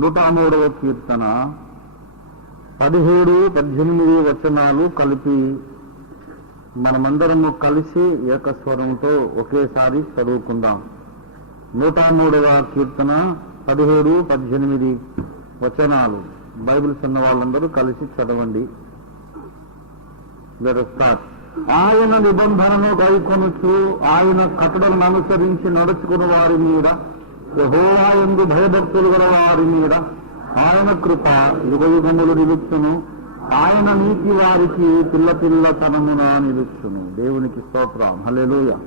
103వ కీర్తన 17, 18 వచనాలు కలిపి మనమందరము కలిసి ఏకస్వరంతో ఒకేసారి చదువుకుందాం. 103వ కీర్తన 17, 18 వచనాలు బైబిల్స్ ఉన్న వాళ్ళందరూ కలిసి చదవండి. Let us start. ఆయన నిబంధనను గైకొనుచు ఆయన కట్టడలను అనుసరించి నడుచుకుని వారి మీద, యెహోవా యందు భయభక్తులు గల వారి మీద ఆయన కృప యుగయుగములు నిలుచును. ఆయన నీతి వారికి పిల్ల పిల్లతనమున నిలుచును. దేవునికి స్తోత్రం. హల్లెలూయా.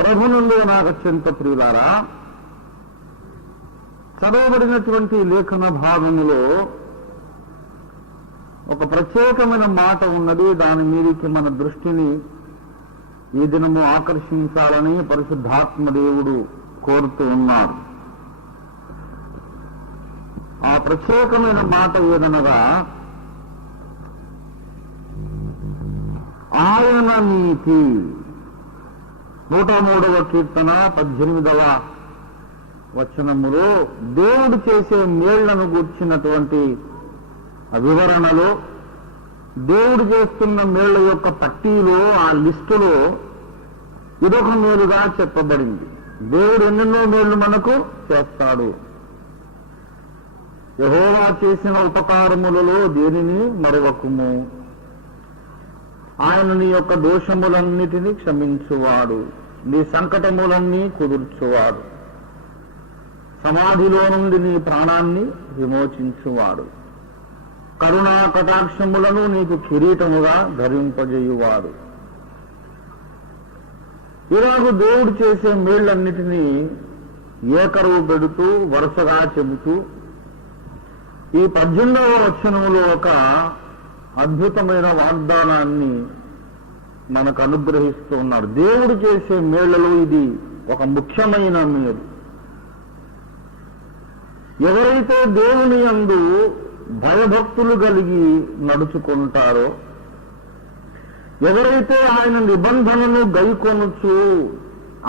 ప్రభునందు నాకు అత్యంత ప్రియులారా, చదవబడినటువంటి లేఖన భాగములో ఒక ప్రత్యేకమైన మాట ఉన్నది. దాని మీదకి మన దృష్టిని ఈ దినము ఆకర్షించాలని పరిశుద్ధాత్మ దేవుడు కోరుతూ ఉన్నారు. ఆ ప్రత్యేకమైన మాట ఏదనగా, ఆయన నీతి. 103వ కీర్తన 18వ వచనములో దేవుడు చేసే మేళ్లను గూర్చినటువంటి వివరణలో, దేవుడు చేస్తున్న మేళ్ల యొక్క పట్టీలో, ఆ లిస్టులో ఇదొక మేలుగా చెప్పబడింది. దేవుడు ఎన్నెన్నో మేళ్లు మనకు చేస్తాడు. యెహోవా చేసిన ఉపకారములలో దేనిని మరొకము. ఆయన నీ యొక్క దోషములన్నిటినీ క్షమించువాడు, నీ సంకటములన్నీ కుదుర్చువాడు, సమాధిలో నుండి నీ ప్రాణాన్ని విమోచించువాడు, కరుణా కటాక్షములను నీకు కిరీటముగా ధరింపజేయువాడు. ఇలాగూ దేవుడు చేసే మేళ్లన్నిటినీ ఏకరువు పెడుతూ వరుసగా చెబుతూ ఈ 18వ వచనములో ఒక అద్భుతమైన వాగ్దానాన్ని మనకు అనుగ్రహిస్తూ ఉన్నారు. దేవుడు చేసే మేళ్లలో ఇది ఒక ముఖ్యమైన మేలు. ఎవరైతే దేవుని యందు భయభక్తులు కలిగి నడుచుకుంటారో, ఎవరైతే ఆయన నిబంధనను గైకొనుచు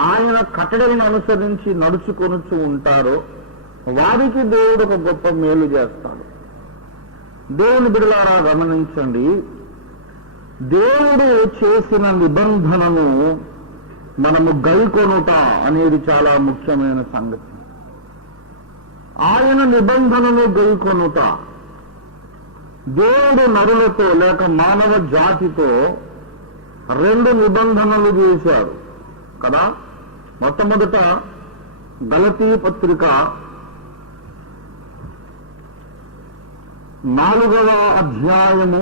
ఆయన కట్టడలను అనుసరించి నడుచుకొనుచు ఉంటారో వారికి దేవుడు ఒక గొప్ప మేలు చేస్తాడు. దేవుని బిడ్డలారా గమనించండి, దేవుడు చేసిన నిబంధనను మనము గైకొనుట అనేది చాలా ముఖ్యమైన సంగతి. ఆయన నిబంధనను గైకొనుట. దేవుడు నరులతో లేక మానవ జాతితో 2 నిబంధనలు చేశాడు కదా. మొట్టమొదట గలతీ పత్రిక 4వ అధ్యాయము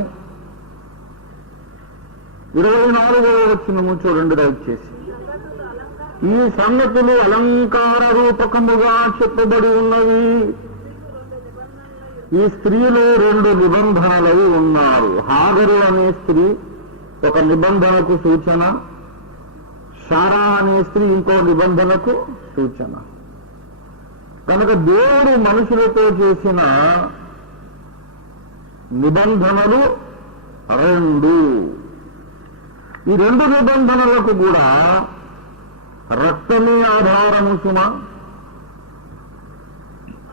24వ వచనము చూడండి దయచేసి. ఈ సంగతులు అలంకార రూపకముగా చెప్పబడి ఉన్నవి. ఈ స్త్రీలు 2 నిబంధనలై ఉన్నారు. హాగరు అనే స్త్రీ ఒక నిబంధనకు సూచన, శారా అనే స్త్రీ ఇంకో నిబంధనకు సూచన. కనుక దేవుడు మనుషులతో చేసిన నిబంధనలు 2. ఈ 2 నిబంధనలకు కూడా రక్తమే ఆధారము సుమ.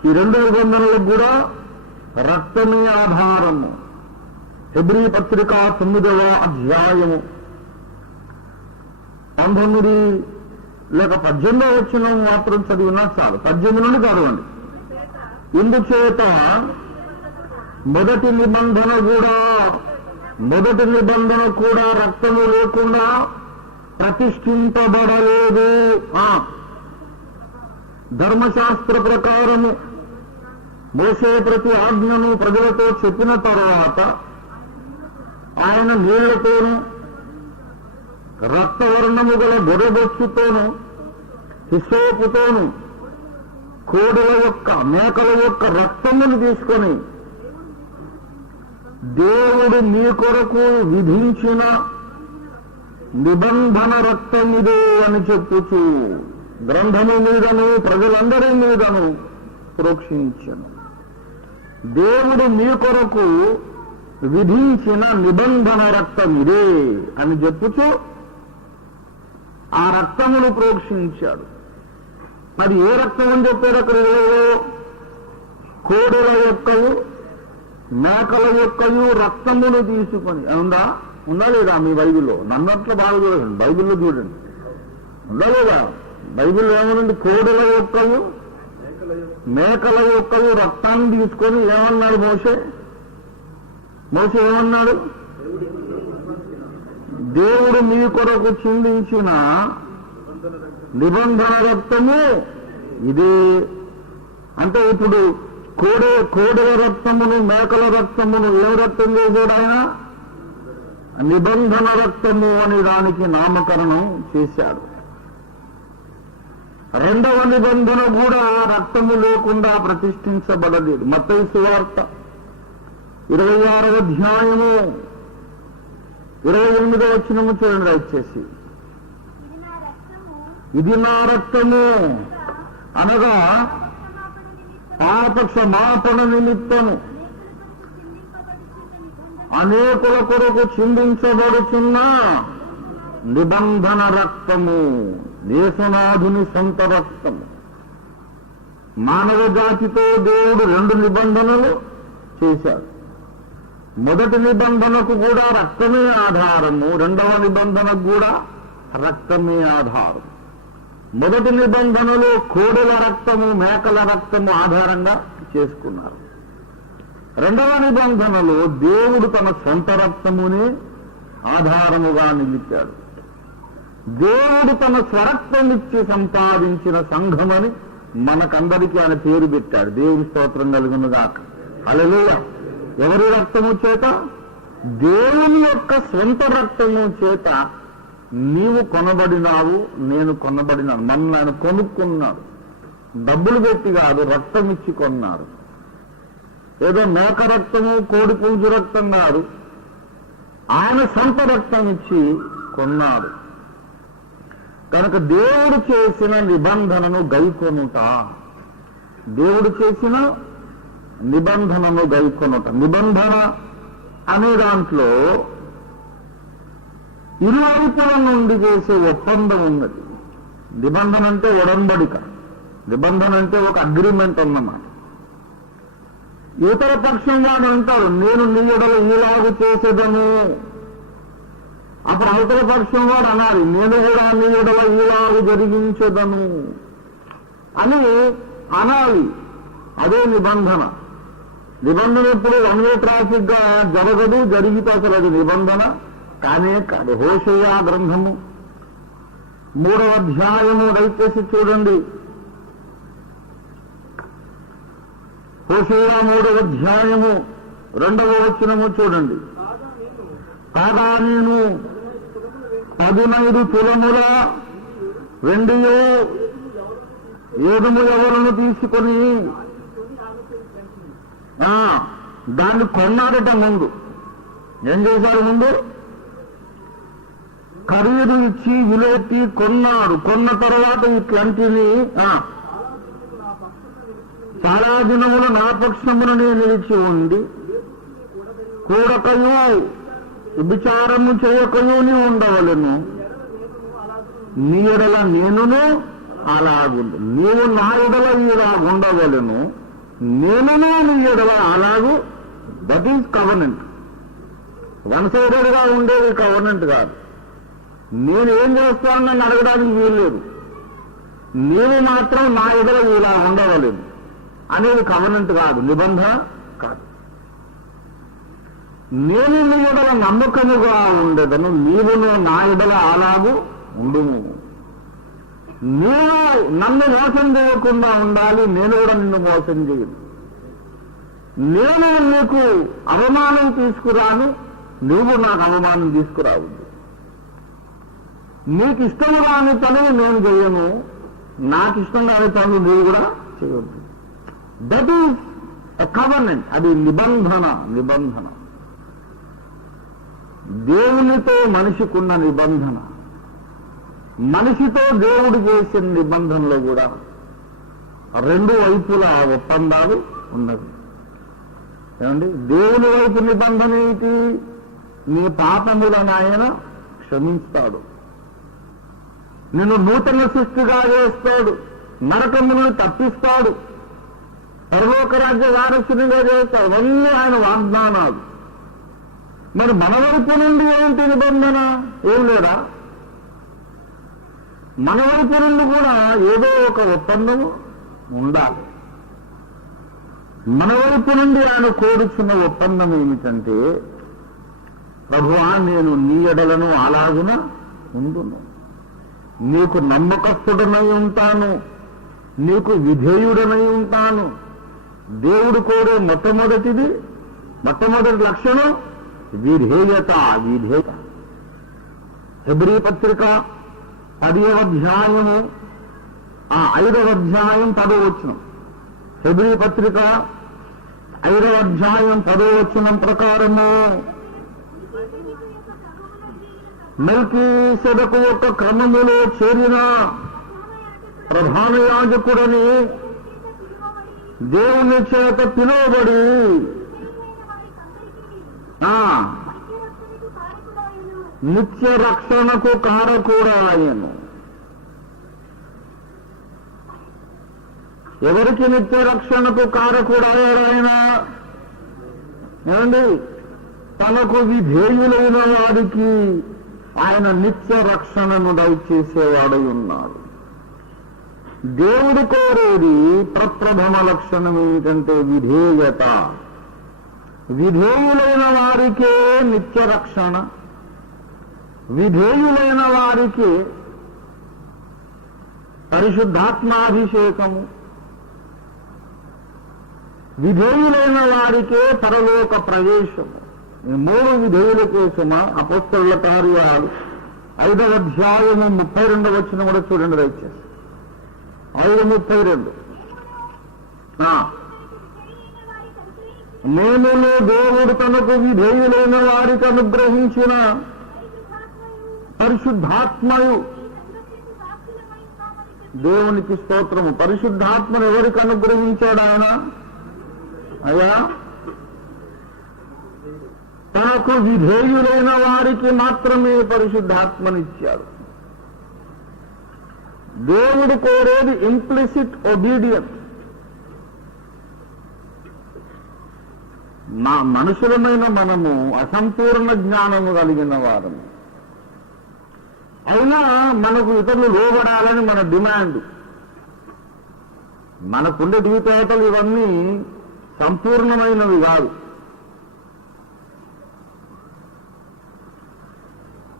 ఈ 2 నిబంధనలకు కూడా రక్తమే ఆధారము. హెబ్రీ పత్రిక 9వ అధ్యాయము 19 లేక 18వ వచనం మాత్రం చదివినా చాలు. 18 నుండి చదవండి. ఇందుచేత మొదటి నిబంధన కూడా రక్తము లేకుండా ప్రతిష్ఠింపబడలేదు. ధర్మశాస్త్ర ప్రకారము మోషే ప్రతి ఆజ్ఞను ప్రజలతో చెప్పిన తర్వాత ఆయన నీళ్లతోనూ రక్తవర్ణము గల గొర్రెబొచ్చుతోనూ హిస్సోపుతోనూ కోడెల యొక్క మేకల యొక్క రక్తమును తీసుకొని దేవుడు నీ కొరకు విధించిన నిబంధన రక్తమిదే అని చెప్పుచు గ్రంథము మీదను ప్రజలందరి మీదను ప్రోక్షించను. దేవుడు మీ కొరకు విధించిన నిబంధన రక్తం ఇదే అని చెప్పుచు ఆ రక్తమును ప్రోక్షించాడు. మరి ఏ రక్తం అని చెప్పారు అక్కడ? కోడెల యొక్కయు మేకల యొక్కయు రక్తమును తీసుకొని ఉందా లేదా మీ బైబిల్లో? నన్నట్లు బాగా చూడండి, బైబిల్లో చూడండి, ఉందా లేదా? బైబిల్లో ఏమనుంది? కోడెల యొక్కయు మేకల యొక్కయు రక్తాన్ని తీసుకొని ఏమన్నాడు మోషే ఏమన్నాడు? దేవుడు మీ కొరకు చిందించిన నిబంధన రక్తము ఇదే. అంటే ఇప్పుడు కోడెల రక్తమును మేకల రక్తమును ఏం రక్తం చేశాడు ఆయన? నిబంధన రక్తము అని దానికి నామకరణం చేశాడు. రెండవ నిబంధన కూడా రక్తము లేకుండా ప్రతిష్ఠించబడలేదు. మత్తయి సువార్త 26వ అధ్యాయము 28వ వచనము చూడండి దయచేసి. ఇది నా రక్తము అనగా పాప క్షమాపణ నిమిత్తము అనేకుల కొరకు చిందించబడుచున్న నిబంధన రక్తము, యేసునాథుని సొంత రక్తము. మానవ జాతితో దేవుడు 2 నిబంధనలు చేశాడు. మొదటి నిబంధనకు కూడా రక్తమే ఆధారము, రెండవ నిబంధనకు కూడా రక్తమే ఆధారం. మొదటి నిబంధనలో కోడెల రక్తము మేకల రక్తము ఆధారంగా చేసుకున్నారు. రెండవ నిబంధనలో దేవుడు తన సొంత రక్తమునే ఆధారముగా నిలిపాడు. దేవుడు తన స్వరక్తమిచ్చి సంపాదించిన సంఘమని మనకందరికీ ఆయన పేరు పెట్టాడు. దేవుని స్తోత్రం కలుగునుగాక. హల్లెలూయా. ఎవరి రక్తము చేత? దేవుని యొక్క సొంత రక్తము చేత నీవు కొనబడినావు, నేను కొనబడినాను. మన ఆయన కొనుక్కున్నాడు, డబ్బులు పెట్టి కాదు, రక్తం ఇచ్చి కొన్నారు. ఏదో మేక రక్తము కోడి పుంజు రక్తం కాదు, ఆయన సొంత రక్తం ఇచ్చి కొన్నాడు. కనుక దేవుడు చేసిన నిబంధనను గైకొనుట, దేవుడు చేసిన నిబంధనను గైకొనుట. నిబంధన అనే దాంట్లో ఇరువైపుల నుండి చేసే ఒప్పందం ఉన్నది. నిబంధన అంటే ఒడంబడిక, నిబంధన అంటే ఒక అగ్రిమెంట్ అన్నమాట. ఇతర పక్షం వాడు అంటాడు, నేను నీ ఎడల ఈలాగు చేసేదను. అప్పుడు అవతల పక్షం వాడు అనాలి, నేను కూడా నీ ఎడల ఈలాగు జరిగించేదను అని అనాలి. అదే నిబంధన. నిబంధన ఎప్పుడు వన్ వే ట్రాఫిక్ గా జరగదు, జరిగితే అసలు అది నిబంధన కానే కాదు. హోషేయ గ్రంథము 3వ అధ్యాయము దయచేసి చూడండి. హోషేయ 3వ అధ్యాయము 2వ వచనము చూడండి. కాగా నేను 15 తులముల వెండియు ఏదుము ఎవరును తీసుకొని దాన్ని కొన్నాడట. ముందు ఏం చేశాడు? ముందు ఖరీదు ఇచ్చి విలేటి కొన్నాడు. కొన్న తర్వాత ఇట్లాంటిని చాలా దినములు నా పక్షమును నేను నిలిచి ఉండి కూడకయు విచారము చేయకయు నీ ఉండవలను. నీ ఎడల నేనును అలాగుండు, నీవు నా ఎడల ఇలాగుండవలను, నేనును నీ ఎడల అలాగు. That is covenant. One sided గా ఉండేది కవర్నెంట్ కాదు. నేను ఏం చేస్తానని అడగడానికి వీల్లేదు, నీవు మాత్రం నా ఎడల ఇలా ఉండవలేదు అనేది కవర్నెంట్ కాదు, నిబంధన కాదు. నేను నీ ఎడల నమ్మకముగా ఉండేదను, నీవును నా ఎడల అలాగూ ఉండుము. నీవు నన్ను మోసం చేయకుండా ఉండాలి, నేను కూడా నిన్ను మోసం చేయను. నేను నీకు అవమానం తీసుకురాను, నువ్వు నాకు అవమానం తీసుకురావద్దు. నీకు ఇష్టం కాని పనులు నేను చేయను, నాకు ఇష్టం కాని పనులు నువ్వు కూడా చేయవద్దు. That is a covenant. అది నిబంధన. నిబంధన దేవునితో మనిషికున్న నిబంధన, మనిషితో దేవుడు చేసిన నిబంధనలో కూడా 2 వైపులా ఒప్పందాలు ఉన్నవి. ఏమండి? దేవుని వైపు నిబంధన ఏంటి? నీ పాపములను ఆయన క్షమిస్తాడు, నిన్ను నూతన సృష్టిగా చేస్తాడు, నరకము నుండి తప్పిస్తాడు, పరలోక రాజ్య వారసునిగా చేస్తాడు. అవన్నీ ఆయన వాగ్దానాలు. మరి మన వైపు నుండి ఏంటి నిబంధన? ఏం లేదా? మన వైపు నుండి కూడా ఏదో ఒక ఒప్పందము ఉండాలి. మన వైపు నుండి ఆయన కోరుచున్న ఒప్పందం ఏమిటంటే, ప్రభువా నేను నీ ఎడలను అలాగున ఉండును, నీకు నమ్మకస్తుడనై ఉంటాను, నీకు విధేయుడనై ఉంటాను. దేవుడు కోరే మొట్టమొదటి లక్షణం విధేయత. హెబ్రీ పత్రిక 10వ అధ్యాయము 5వ అధ్యాయం 10వ వచనం. హెబ్రీ పత్రిక 5వ అధ్యాయం 10వ వచనం ప్రకారము మెల్కీసెదకు ఒక క్రమములో చేరిన ప్రధాన యాజకుడని దేవుని చేత పిలువబడి నిత్య రక్షణకు కారకుడాయను. ఎవరికి నిత్య రక్షణకు కారకుడాయన? ఏమండి? తనకు విధేయులైన వారికి ఆయన నిత్య రక్షణను దయచేసేవాడై ఉన్నాడు. దేవుడు కోరేది ప్రప్రథమ లక్షణం ఏమిటంటే విధేయత. విధేయులైన వారికే నిత్య రక్షణ, విధేయులైన వారికి పరిశుద్ధాత్మాభిషేకము, విధేయులైన వారికే పరలోక ప్రవేశము. ఈ 3 విధేయుల కోసమా అపొస్తలుల కార్యాలు 5వ అధ్యాయము 32వ వచనం కూడా చూడండి దయచేసి. 5:32. నేనులో దేవుడు తనకు విధేయులైన వారికి అనుగ్రహించిన పరిశుద్ధాత్మయు. దేవునికి స్తోత్రము. పరిశుద్ధాత్మను ఎవరికి అనుగ్రహించాడు ఆయన? అయ్యా, తనకు విధేయులైన వారికి మాత్రమే పరిశుద్ధాత్మనిచ్చాడు. దేవుడు కోరేది ఇంప్లిసిట్ ఒబీడియన్స్. మనుషులమైన మనము అసంపూర్ణ జ్ఞానము కలిగిన వారము. అయినా మనకు ఇతరులు లోబడాలని మన డిమాండ్. మనకుండే డ్యూటేటలు ఇవన్నీ సంపూర్ణమైనవి కాదు.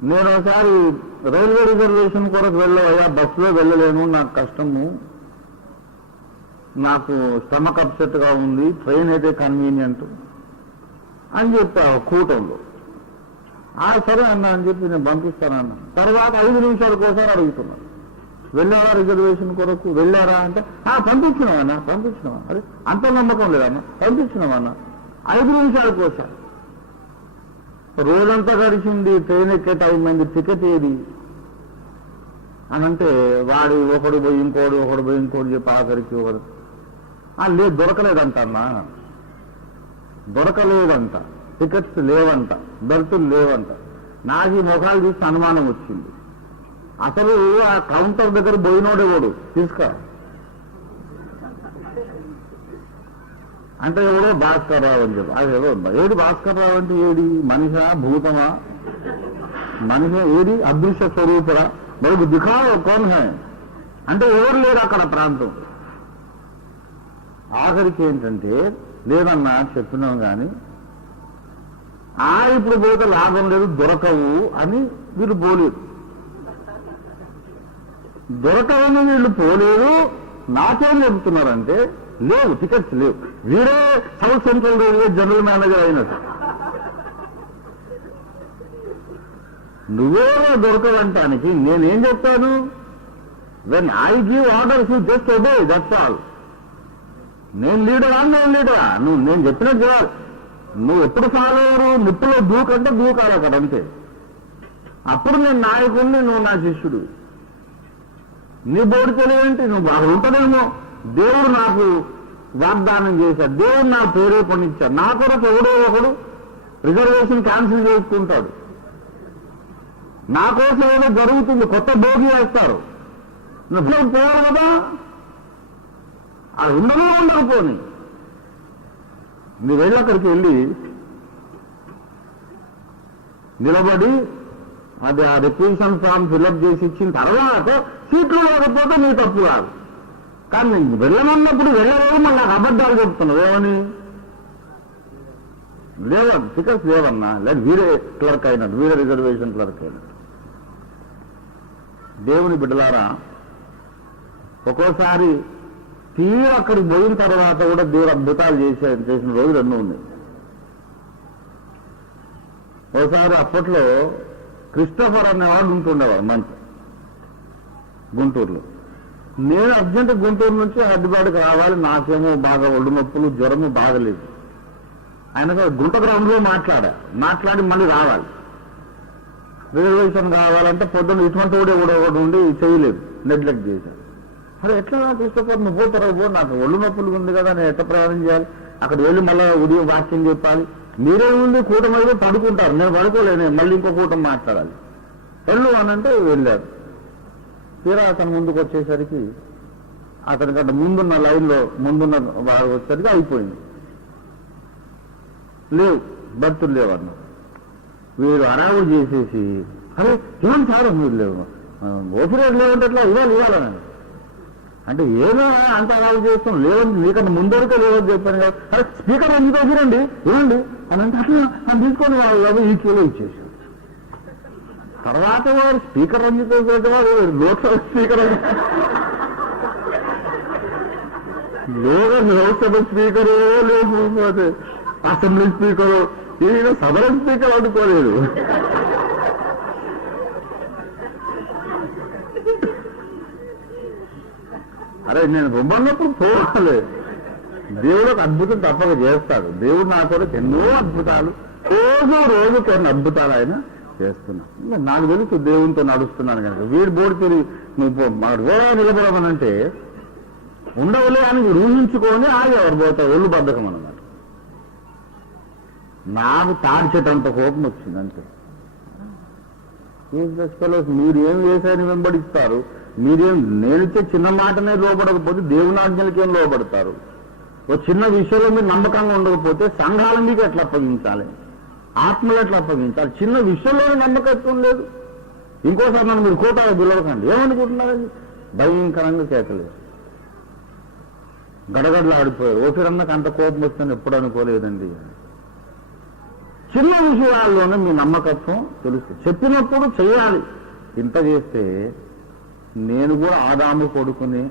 నేను ఒకసారి రైల్వే రిజర్వేషన్ కొరకు వెళ్ళవయ్యా, బస్సులో వెళ్ళలేను, నాకు కష్టము, నాకు స్టమక్ అప్సెట్గా ఉంది, ట్రైన్ అయితే కన్వీనియంట్ అని చెప్పా కూటంలో. సరే అన్న అని చెప్పి నేను పంపిస్తానన్న. తర్వాత 5 నిమిషాలకు ఒకసారి అడుగుతున్నాను, వెళ్ళారా రిజర్వేషన్ కొరకు? వెళ్ళారా అంటే పంపించినామన్నా. పంపించినావా? అదే అంత నమ్మకం లేదన్నా. పంపించినామన్నా. 5 నిమిషాలకు ఒకసారి. రోజంతా గడిచింది, ట్రైన్ ఎక్కే టైం అయింది, టికెట్ ఏది అనంటే వాడు ఒకడు పోయి ఇంకోడు చెప్పి ఆఖరికి ఒకడు లేదు దొరకలేదంట అన్నా, దొరకలేదంట, టికెట్స్ లేవంట, బెర్తులు లేవంట. నాకు ఈ ముఖాలు చూసి అనుమానం వచ్చింది. అసలు ఆ కౌంటర్ దగ్గర పోయినోడేవాడు తీసుకా అంటే ఎవడో భాస్కర్ రావు అని చెప్పి. అది ఎవరో ఏది భాస్కర్ రావు అంటే ఏది? మనిషా భూతమా? మనిషి ఏది? అదృశ్య స్వరూపురా? బయట దిఖాओ कौन है అంటే ఎవరు లేరు అక్కడ ప్రాంతం. ఆఖరికి ఏంటంటే లేదన్నా చెప్పినాం కానీ ఇప్పుడు పోతే లాభం లేదు, దొరకవు అని వీళ్ళు పోలేదు. దొరకవని వీళ్ళు పోలేదు. నాకేం చెబుతున్నారంటే లేవు, టికెట్స్ లేవు. వీడే south central railway general manager అయినట్టు. నువ్వే దొరకవంటానికి నేనేం చెప్తాను? When I give orders you just obey, that's all. నేను లీడరా? నేను చెప్పినట్టు చేయాలి. నువ్వు ఎప్పుడు ఫాలోవరు? నిప్పులో దూకంటే దూకాలి అక్కడ అంతే. అప్పుడు నేను నాయకుడిని, నువ్వు నా శిష్యుడు. నీ బోర్డు తెలియంటే నువ్వు బాగా ఉంటదేమో. దేవుడు నాకు వాగ్దానం చేశాడు, దేవుడు నాకు ప్రేరేపణించాడు. నా కొరకు ఎవడో ఒకడు రిజర్వేషన్ క్యాన్సిల్ చేసుకుంటాడు. నా కోసం ఏదో జరుగుతుంది, కొత్త భోగి వేస్తారు. నువ్వు పోవాలి కదా. అది ఉండకపోని మీరు వెళ్ళి అక్కడికి వెళ్ళి నిలబడి అది ఆ రిక్వెజిషన్ ఫామ్ ఫిల్అప్ చేసి ఇచ్చిన తర్వాత సీట్లు లేకపోతే నీ తప్పు కాదు. కానీ వెళ్ళమన్నప్పుడు వెళ్ళలేదు, మళ్ళీ నాకు అబద్ధాలు చెప్తున్నావు. ఏమని లేవని టికెట్స్ లేవన్నా, లేదు వీరే క్లర్క్ అయినట్టు, వీరే రిజర్వేషన్ క్లర్క్ అయినట్టు. దేవుని బిడ్డలారా, ఒక్కోసారి తీరు అక్కడికి పోయిన తర్వాత కూడా దేవుడు అద్భుతాలు చేసిన రోజులు ఎన్నో ఉన్నాయి. ఒకసారి అప్పట్లో క్రిస్టోఫర్ అనేవాడు ఉంటుండేవాడు మంచి గుంటూరులో. నేను అర్జెంట్ గుంటూరు నుంచి హైదరాబాద్కి రావాలి, నాకేమో బాగా ఒళ్ళు నొప్పులు, జ్వరము బాగలేదు. ఆయన గుంట గ్రౌండ్లో మాట్లాడి మళ్ళీ రావాలి. రిజర్వేషన్ కావాలంటే పొద్దున్న ఇటువంటి ఒకటి ఉండి చేయలేదు, నెగ్లెక్ట్ చేశాను. అదే ఎట్లా క్రిస్టోఫర్ నువ్వు పోతారో, నాకు ఒళ్ళు నొప్పులు ఉంది కదా, నేను ఎట్లా ప్రయాణం చేయాలి, అక్కడ వెళ్ళి మళ్ళీ ఉదయం వాక్యం చెప్పాలి. మీరేముంది కూటమి పడుకుంటారు, నేను పడుకోలేను, మళ్ళీ ఇంకో కూటమి మాట్లాడాలి, వెళ్ళు అనంటే వెళ్ళారు. తీరా అతను ముందుకు వచ్చేసరికి అతనికంటే ముందున్న లైన్లో ముందున్న వాడు వచ్చేసరికి అయిపోయింది. లేవు, బర్తులు లేవన్నా. వీరు అరావులు చేసేసి, అరే ఏం సార్ మీరు లేవు, ఓపిరేట్ లేవంటే ఎట్లా ఇవ్వాలని అంటే ఏదో అంత అరావులు చేస్తాం, లేవని మీకన్నా ముందరికే లేవని చెప్పాను కదా. అరే స్పీకర్ ఎందుకు వచ్చిరండి ఇవ్వండి అని అంటే అట్లా అని తీసుకొని వాళ్ళు ఈ క్యూలో ఇచ్చేసారు. తర్వాత వాడు స్పీకర్ ఎందుకు వాడు లోక్సభ స్పీకర్ లోక్సభ స్పీకరు లేకపోతే అసెంబ్లీ స్పీకరు, ఈయన సదరన్ స్పీకర్ అనుకోలేదు. అరే నేను రొమ్మన్నప్పుడు పోవాలి, దేవుడు ఒక అద్భుతం తప్పక చేస్తాడు. దేవుడు నా కొరకు ఎన్నో అద్భుతాలు, రోజు కొన్ని అద్భుతాలు ఆయన చేస్తున్నాను. నాకు తెలుసు దేవునితో నడుస్తున్నాను కనుక. వీడి బోర్డు తిరిగి నువ్వు నిలబడమనంటే ఉండవులే అని ఊహించుకొని ఎవరు పోతావు, ఒళ్ళు బద్ధకం అన్నమాట. నాకు తాడ్చేటంత కోపం వచ్చింది అంతే. మీరు ఏం వేసారని వెంబడిస్తారు, మీరేం నేనిచ్చే చిన్న మాటనే లోపడకపోతే దేవుని ఆజ్ఞలకి ఏం లోపడతారు? ఓ చిన్న విషయంలో మీరు నమ్మకంగా ఉండకపోతే సంఘాలు మీకు ఎట్లా అప్పగించాలి, ఆత్మలు ఎట్లా అప్పగించాలి? చిన్న విషయంలో నమ్మకత్వం లేదు. ఇంకోసారి నన్ను మీరు కోటాలు పిలవకండి, ఏమనుకుంటున్నారండి? భయంకరంగా కేకలేదు, గడగడలు ఆడిపోయారు. ఓపిరన్నకు అంత కోపం వస్తుందని ఎప్పుడు అనుకోలేదండి. చిన్న విషయాల్లోనే మీ నమ్మకత్వం తెలుసు. చెప్పినప్పుడు చెయ్యాలి. ఇంత చేస్తే నేను కూడా ఆదాము కొడుకుని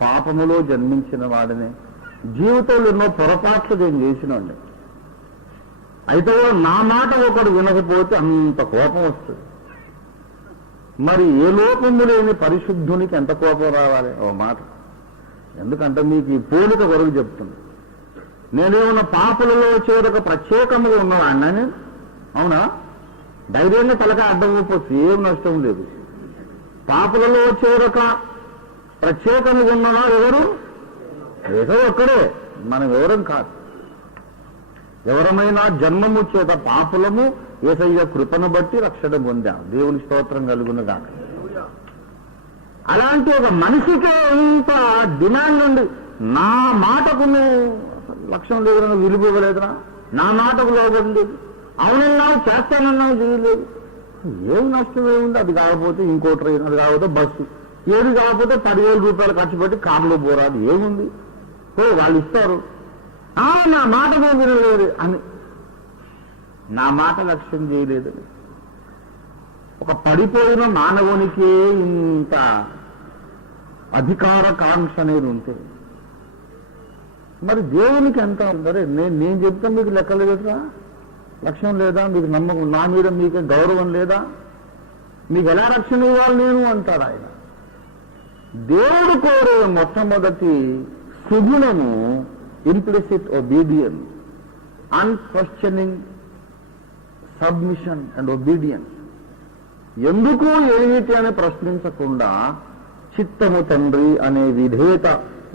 పాపములో జన్మించిన వాడిని, జీవితంలో ఎన్నో పొరపాట్లు నేను చేసినండి. అయితే నా మాట ఒకడు వినకపోతే అంత కోపం వస్తుంది. మరి ఏ లోపము లేని పరిశుద్ధునికి ఎంత కోపం రావాలి? ఓ మాట. ఎందుకంటే మీకు ఈ పోలిక వరకు చెప్తుంది. నేనేమన్నా పాపులలో చేరక ప్రత్యేకముగా ఉన్నవాడిని, అవునా? ధైర్యంగా తలక అడ్డం పోవచ్చు, ఏం నష్టం లేదు. పాపులలో చేరక ప్రత్యేకంగా ఉన్నవా ఎవరు? ఏదో ఒక్కడే, మనం ఎవరం కాదు. ఎవరమైనా జన్మము చేత పాపులము యేసయ్య కృపను బట్టి రక్షణ పొందాం. దేవుని స్తోత్రం కలుగునుగా. అలాంటి ఒక మనిషికే ఇంత డిమాండ్ ఉంది. నా మాటకు లక్ష్యం లేదురా, విలువ ఇవ్వలేదురా, నా మాటకు లోబడి అవునన్నావు, చేస్తానన్నావు, చేయలేదు. ఏం నష్టం ఏముంది? అది కాకపోతే ఇంకో ట్రైన్, అది కాకపోతే బస్సు, ఏది కాకపోతే 10,000 రూపాయలు ఖర్చు పెట్టి కారులో పోరాదు, ఏముంది? వాళ్ళు ఇస్తారు. నా మాట వినలేదు అని, నా మాట లక్ష్యం చేయలేదని. ఒక పడిపోయిన మానవునికే ఇంత అధికార కాంక్ష అనేది ఉంటే మరి దేవునికి ఎంత ఉందరే? నేను చెప్తాను, మీకు లెక్కలేదురా, లక్ష్యం లేదా, మీకు నమ్మకం, నా మీద మీకే గౌరవం లేదా, మీకు ఎలా రక్షణ ఇవ్వాలి నేను అంటాడు ఆయన. దేవుడు కోరే మొట్టమొదటి సుగుణము implicit obedience, unquestioning submission and obedience. ఎందుకు ఏమిటి అని ప్రశ్నించకుండా చిత్తము తండ్రి అనే విధేయత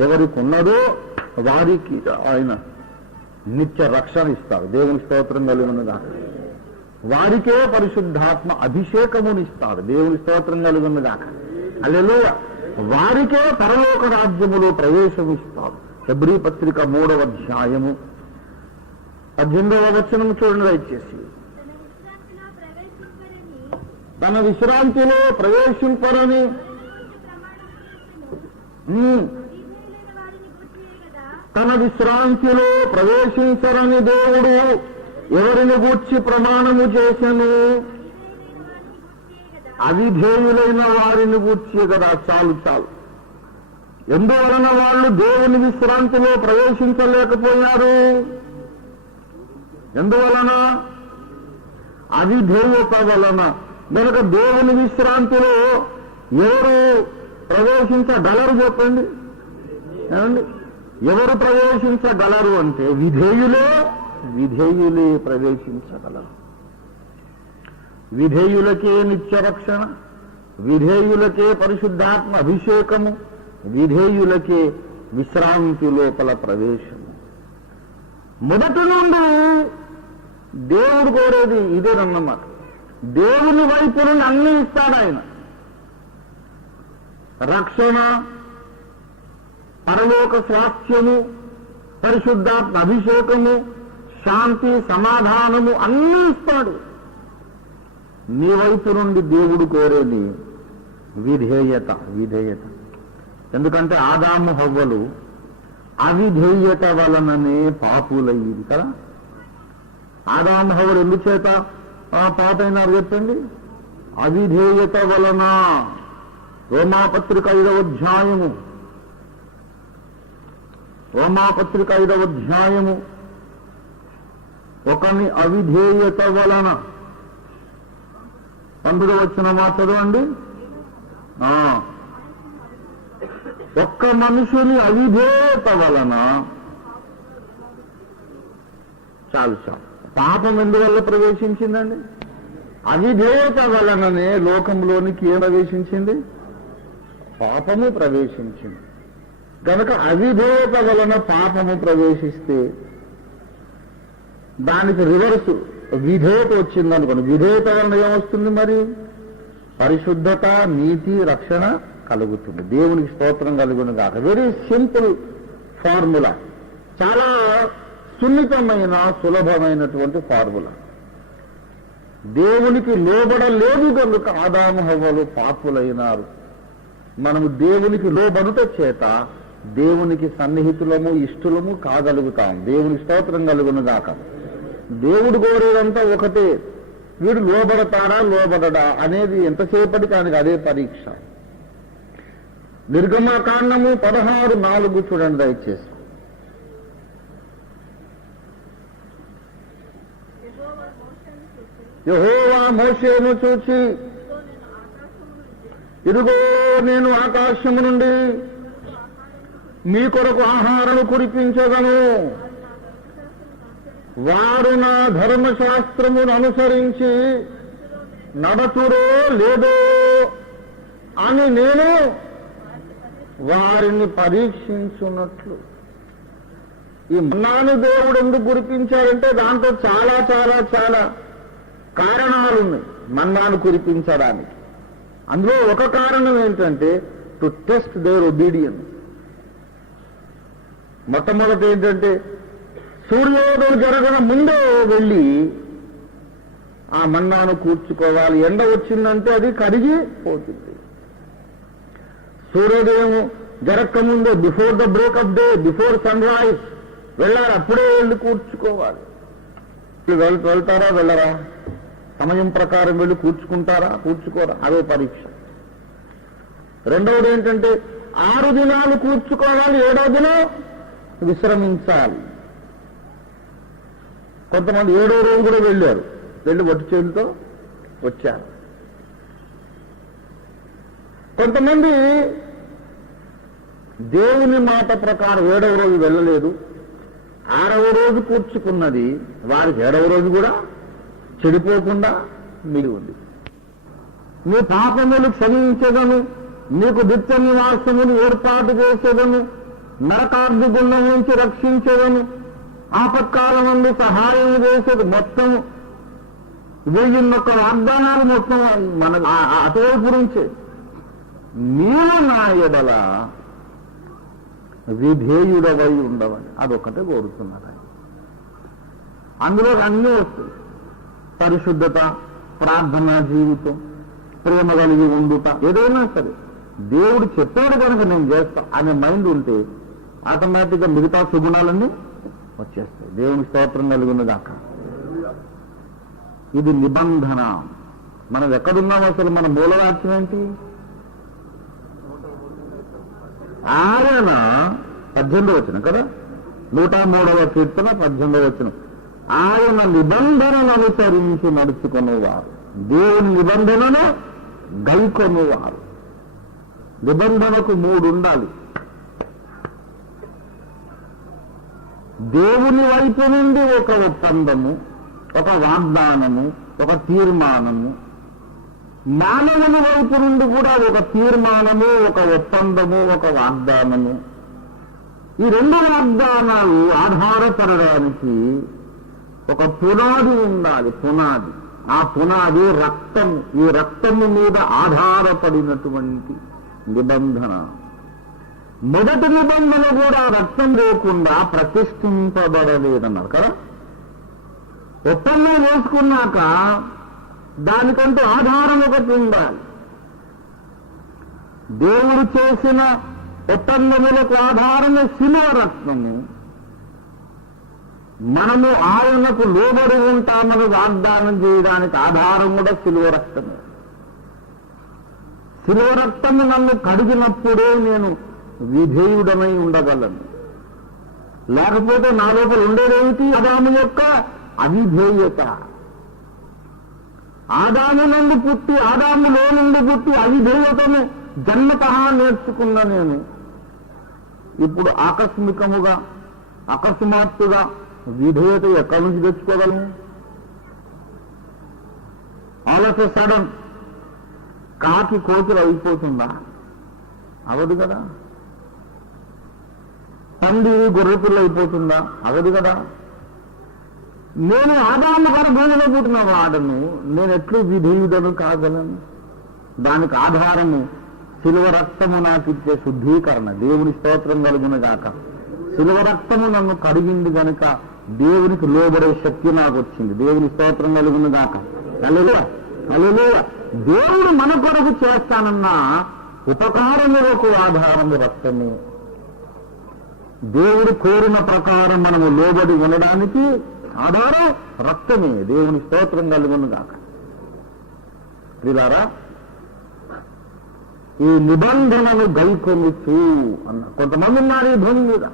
ఎవరికి ఉన్నదో వారికి ఆయన నిత్య రక్షణ ఇస్తారు. దేవుని స్తోత్రం కలుగునుగా. వారికే పరిశుద్ధాత్మ అభిషేకమునిస్తాడు. దేవుని స్తోత్రం కలుగునుగా. హల్లెలూయా. వారికే పరలోక రాజ్యములో ప్రవేశమిస్తాడు. హెబ్రీ పత్రిక 3వ అధ్యాయము 18వ వచనం చూడండి దయచేసి. తన విశ్రాంతిలో ప్రవేశింపరని తన విశ్రాంతిలో ప్రవేశించరని దేవుడు ఎవరిని గూర్చి ప్రమాణము చేసెను? అవిధేయులైన వారిని గూర్చి కదా. చాలు చాలు. ఎందువలన వాళ్ళు దేవుని విశ్రాంతిలో ప్రవేశించలేకపోయారు? ఎందువలన? అవిధేయత వలన. కనుక దేవుని విశ్రాంతిలో ఎవరు ప్రవేశించగలరు చెప్పండి? ఏమండి? ఎవరు ప్రవేశించగలరు అంటే విధేయులే ప్రవేశించగలరు. విధేయులకే నిత్యరక్షణ, విధేయులకే పరిశుద్ధాత్మ అభిషేకము, విధేయులకే విశ్రాంతి లోపల ప్రవేశము. మొదటి నుండి దేవుడు కోరేది ఇదేనన్నమాట. దేవుని వైపు నుండి అన్ని ఇస్తాడు ఆయన. రక్షణ, పరలోక స్వాస్థ్యము, పరిశుద్ధాత్మ అభిషేకము, శాంతి, సమాధానము అన్నీ ఇస్తాడు. నీ వైపు నుండి దేవుడు కోరేది విధేయత. ఎందుకంటే ఆదాము హవ్వలు అవిధేయత వలననే పాపులయ్యింది కదా. ఆదాము హవ్వలు ఎందుచేత పాపైనారు చెప్పండి? అవిధేయత వలన. రోమాపత్రిక 5వ అధ్యాయము ఒకని అవిధేయత వలన 12వ వచనం చదవండి. ఒక్క మనుషుని అవిధేయత వలన. చాలు. పాపం ఎందువల్ల ప్రవేశించిందండి? అవిధేయత వలననే లోకంలోనికి ఏం ప్రవేశించింది? పాపము ప్రవేశించింది. కనుక అవిధేయత వలన పాపము ప్రవేశిస్తే దానికి రివర్సు విధేయత వచ్చిందనుకోండి. విధేయత వలన ఏమొస్తుంది? మరి పరిశుద్ధత, నీతి, రక్షణ కలుగుతుంది. దేవునికి స్తోత్రం కలుగును కాక. Very simple formula. చాలా సున్నితమైన సులభమైనటువంటి ఫార్ములా. దేవునికి లోబడలేదు కనుక ఆదాము హవ్వలు పాపులైనారు. మనము దేవునికి లోబడుట చేత దేవునికి సన్నిహితులము, ఇష్టలము కాగలుగుతాం. దేవునికి స్తోత్రం కలుగును గాక. దేవుడు కోరేదంతా ఒకటే. వీడు లోబడతాడా లోబడడా అనేది ఎంతసేపటికి ఆయనకు అదే పరీక్ష. నిర్గమకాండము 16:4 చూడండి దయచేసి. యెహోవా మోషేను చూచి, ఇదిగో నేను ఆకాశము నుండి మీ కొరకు ఆహారము కురిపించగను. వారు నా ధర్మశాస్త్రమును అనుసరించి నడచురో లేదో అని నేను వారిని పరీక్షించున్నట్లు. ఈ మన్నాను దేవుడు ఎందుకు కురిపించాడంటే దాంట్లో చాలా చాలా చాలా కారణాలున్నాయి మన్నాను కురిపించడానికి. అందులో ఒక కారణం ఏంటంటే టు టెస్ట్ దేర్ ఒబీడియన్స్. మొట్టమొదటి ఏంటంటే సూర్యోదయం జరగన ముందే వెళ్ళి ఆ మన్నాను కూర్చుకోవాలి. ఎండ వచ్చిందంటే అది కరిగి పోతుంది. సూర్యోదయం జరగక ముందే, before the break of day, before sunrise వెళ్ళాలి. అప్పుడే వెళ్ళి కూర్చుకోవాలి. వెళ్తారా వెళ్ళరా? సమయం ప్రకారం వెళ్ళి కూర్చుకుంటారా కూర్చుకోరా? అదే పరీక్ష. రెండవది ఏంటంటే 6 దినాలు కూర్చుకోవాలి, 7వ దినం విశ్రమించాలి. కొంతమంది 7వ రోజు కూడా వెళ్ళారు, వెళ్ళి ఒట్టి చేతులతో వచ్చారు. కొంతమంది దేవుని మాట ప్రకారం 7వ రోజు వెళ్ళలేదు, 6వ రోజు కూర్చుకున్నది వారికి 7వ రోజు కూడా చెడిపోకుండా మిగిలి ఉంది. నీ పాపములు క్షమించదను, నీకు నిత్య నివాసమును ఏర్పాటు చేసేదను, నరకాగ్ని గుండం నుంచి రక్షించదను, ఆపత్కాలం నుండి సహాయం చేసేది. మొత్తం 1001 వాగ్దానాలు మొత్తం మన అటువైపు నుంచే. నీవు నా ఎడల విధేయుడవై ఉండవని, అదొక్కటే కోరుతున్నారు ఆయన. అందులో అన్నీ వస్తాయి. పరిశుద్ధత, ప్రార్థనా జీవితం, ప్రేమ కలిగి ఉండుట, ఏదైనా సరే దేవుడు చెప్పాడు కనుక నేను చేస్తా అనే మైండ్ ఉంటే ఆటోమేటిక్గా మిగతా సుగుణాలన్నీ వచ్చేస్తాయి. దేవుని స్తోత్రం కలిగినదాక. ఇది నిబంధన. మనం ఎక్కడున్నాం అసలు? మన మూలవాక్యం ఏంటి? ఆయన 18వ వచనం కదా, 103వ కీర్తన 18వ వచనం. ఆయన నిబంధనను అనుసరించి నడుచుకునేవారు, దేవుని నిబంధనను గైకొనేవారు. నిబంధనకు 3 ఉండాలి. దేవుని వైపు నుండి ఒక ఒప్పందము, ఒక వాగ్దానము, ఒక తీర్మానము. మానవుని వైపు నుండి కూడా ఒక తీర్మానము, ఒక ఒప్పందము, ఒక వాగ్దానము. ఈ 2 వాగ్దానాలు ఆధారపడడానికి ఒక పునాది ఉండాలి. పునాది, ఆ పునాది రక్తము. ఈ రక్తము మీద ఆధారపడినటువంటి నిబంధన. మొదటి నిబంధన కూడా రక్తం లేకుండా ప్రతిష్ఠింపబడలేదన్నారు కదా. ఒప్పందం వేసుకున్నాక దానికంటూ ఆధారం ఒకటి ఉండాలి. దేవుడు చేసిన ఒప్పందములకు ఆధారమే శిలువ రక్తము. మనము ఆయనకు లోబడి ఉంటామని వాగ్దానం చేయడానికి ఆధారం కూడా శిలువ రక్తమే. శిలువ రక్తము నన్ను కడిగినప్పుడే నేను విధేయుడమై ఉండగలను. లేకపోతే నా లోపల ఉండేదేమిటి? ఆదాము యొక్క అవిధేయత. ఆదాము నుండి పుట్టి, ఆదాములో నుండి పుట్టి అవిధేయతను జన్మతః నేర్చుకున్న నేను ఇప్పుడు ఆకస్మికముగా, అకస్మాత్తుగా విధేయత ఎక్కడి నుంచి తెచ్చుకోగలను? ఆల్ ఆఫ్ ఎ సడన్ కాకి కోతులు అయిపోతుందా? అవదు కదా. పంది గొర్రెపిల్ల అయిపోతుందా? అవదు కదా. నేను ఆదాము గర్భంలో పుట్టిన వాడను, నేను ఎట్లు విధేయుడను కాగలను? దానికి ఆధారము శిలువ రక్తము నాకు ఇచ్చే శుద్ధీకరణ. దేవుని స్తోత్రం కలుగును గాక. శిలువ రక్తము నన్ను కడిగింది కనుక దేవునికి లోబడే శక్తి నాకు వచ్చింది. దేవుని స్తోత్రం కలుగును గాక. హల్లెలూయా, హల్లెలూయా. దేవుడు మన కొరకు చేస్తానన్న ఉపకారములకు ఆధారము రక్తము. దేవుడు కోరిన ప్రకారం మనము లోబడి ఉండడానికి ఆధారం రక్తమే. దేవుని స్తోత్రం కలుగును గాక. ప్రియులారా, ఈ నిబంధనను గైకొనుచు అన్న కొంతమంది ఉన్నారు ఈ భూమి మీద.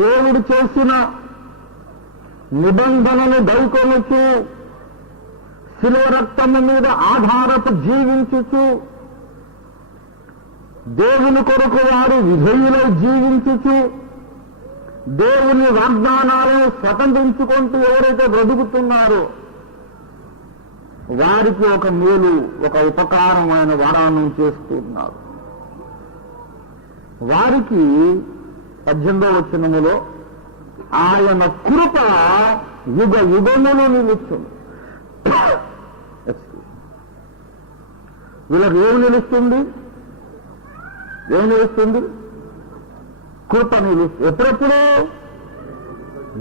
దేవుడు చేసిన నిబంధనను గైకొనుచు, శిలువ రక్తము మీద ఆధారపు జీవించుచు, దేవుని కొరకు వారు విధేయులై జీవించుచు, దేవుని వాగ్దానాలను స్వతంత్రించుకుంటూ ఎవరైతే బ్రతుకుతున్నారో వారికి ఒక మేలు, ఒక ఉపకారమైన వాగ్దానం చేస్తున్నారు. వారికి 18వ వచనములో ఆయన కృప యుగ యుగములు నిలుస్తుంది. వీళ్ళకి ఏమి నిలుస్తుంది? ఏమి నిలుస్తుంది? కృప నిలుస్తుంది. ఎప్పుడెప్పుడు?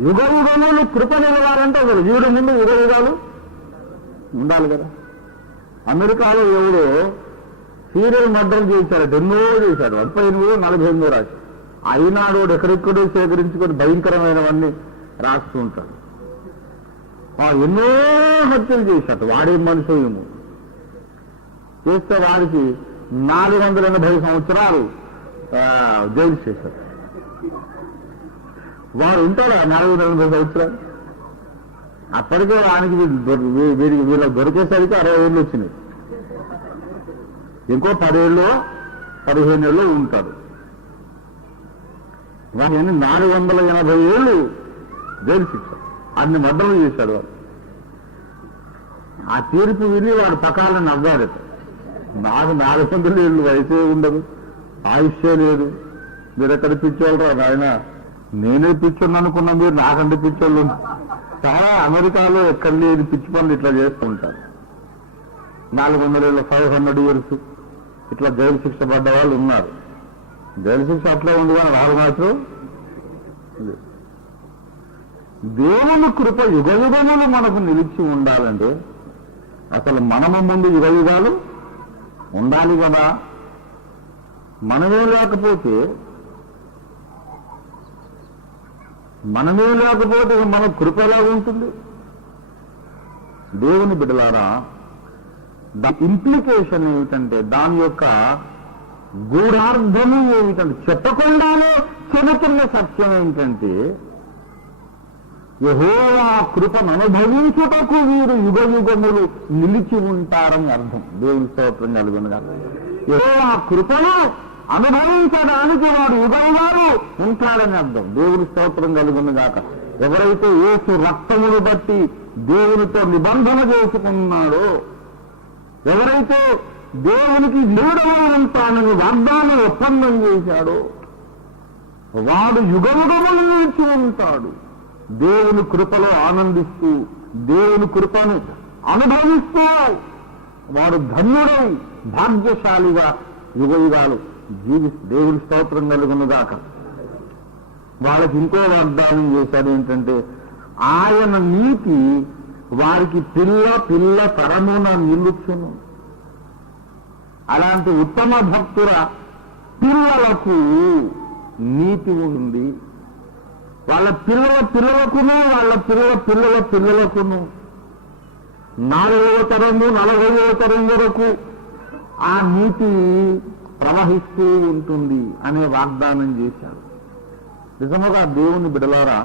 యుగ యుగములు కృప నిలవాలంటే ఒక జీవుడు ముందు యుగ యుగాలు ఉండాలి కదా. అమెరికాలో ఎవడో సీరియల్ మర్డర్ చేశాడు, ఎన్నో చేశాడు, 38, 48 రాసి. అయినాడు ఎక్కడెక్కడో సేకరించుకొని భయంకరమైనవన్నీ రాస్తూ ఉంటాడు. ఎన్నో హత్యలు చేశాడు. వాడేం మనిషి ఏమో చేస్తే వాడికి 480 సంవత్సరాలు జైలు చేశారు. వాడు ఉంటాడా 480 సంవత్సరాలు? అప్పటికే వానికి వీళ్ళకి దొరికేసరికి 60 ఏళ్ళు వచ్చినాయి. ఇంకో 10 ఏళ్ళు 15 ఏళ్ళు ఉంటాడు. వాడిని 480 ఏళ్ళు జైలు శిక్ష. అన్ని మర్డర్లు చేశాడు వాడు. ఆ తీర్పు విని వాడు పకాలను నవ్వాడట. నాకు 400 ఏళ్ళు వయసే ఉండదు, ఆయుష్యే లేదు, మీరు ఎక్కడ పిచ్చోళ్ళరా ఆయన? నేనే పిచ్చోళ్ళు అనుకున్నా, మీరు నాకంటే పిచ్చోళ్ళు. చాలా అమెరికాలో ఎక్కడ లేని పిచ్చి పనులు ఇట్లా చేస్తూ ఉంటారు. 400 ఏళ్ళు, 500 ఇయర్స్ ఇట్లా జైలు శిక్ష పడ్డ వాళ్ళు ఉన్నారు. జైలు శిక్ష అట్లా ఉంది కానీ వారు మాత్రం దేవుని కృప యుగయుగములు మనకు నిలిచి ఉండాలంటే అసలు మనము ముందు యుగయుగాలు ఉండాలి కదా. మనమే లేకపోతే మన కృప ఎలా ఉంటుంది? దేవుని బిడ్డలారా, దాని ఇంప్లికేషన్ ఏమిటంటే, దాని యొక్క గూఢార్థము ఏమిటంటే, చెప్పకుండానే చెబుతున్న సత్యం ఏమిటంటే, యెహోవా కృపను అనుభవించుటకు వీరు యుగయుగములు నిలిచి ఉంటారని అర్థం. దేవుని స్తోత్రం కలుగునుగా. యెహోవా కృపను అనుభవించడానికి వాడు యుగయుగాలు ఉంటాడని అర్థం. దేవుని స్తోత్రం కలుగునుగాక. ఎవరైతే యేసు రక్తమును బట్టి దేవునితో నిబంధన చేసుకున్నాడో, ఎవరైతే దేవునికి విరుడమై ఉంటానని వాగ్దానం ఒప్పందం చేశాడో, వాడు యుగయుగములు నిలిచి ఉంటాడు. దేవుని కృపలో ఆనందిస్తూ, దేవుని కృపను అనుభవిస్తూ వాడు ధన్యుడై భాగ్యశాలిగా యుగయుగాలు దేవుని స్తోత్రం కలుగునుగాక. వాళ్ళకి ఇంకో వాగ్దానం చేశాడు ఏంటంటే, ఆయన నీతి వారికి పిల్ల తరమున నిలుచును. అలాంటి ఉత్తమ భక్తుల పిల్లలకు నీతి ఉంది. వాళ్ళ పిల్లలకును వాళ్ళ పిల్లలకును 4వ తరము 40వ తరం వరకు ఆ నీతి ప్రవహిస్తూ ఉంటుంది అనే వాగ్దానం చేశారు. నిజముగా దేవుని బిడలారా,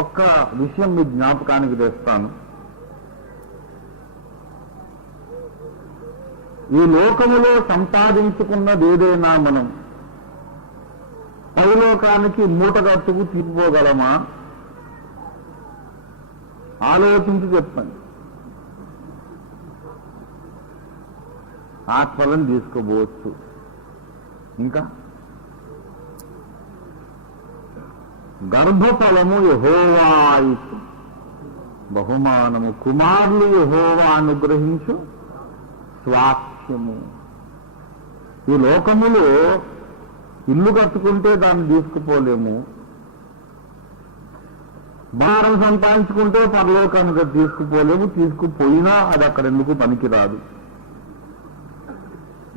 ఒక్క విషయం మీ జ్ఞాపకానికి తెస్తాను. ఈ లోకములో సంపాదించుకున్నది ఏదైనా మనం పైలోకానికి మూటగట్టుకు తీసుకోగలమా? ఆలోచించి చెప్పండి. ఆత్మలను తీసుకోవచ్చు. ఇంకా గర్భఫలము యెహోవా ఇచ్చు బహుమానము, కుమారులు యెహోవా అనుగ్రహించు స్వాస్థ్యము. ఈ లోకములో ఇల్లు కట్టుకుంటే దాన్ని తీసుకుపోలేము, భారం సంపాదించుకుంటే పరలోకానికి తీసుకుపోలేము. తీసుకుపోయినా అది అక్కడ ఎందుకు పనికిరాదు.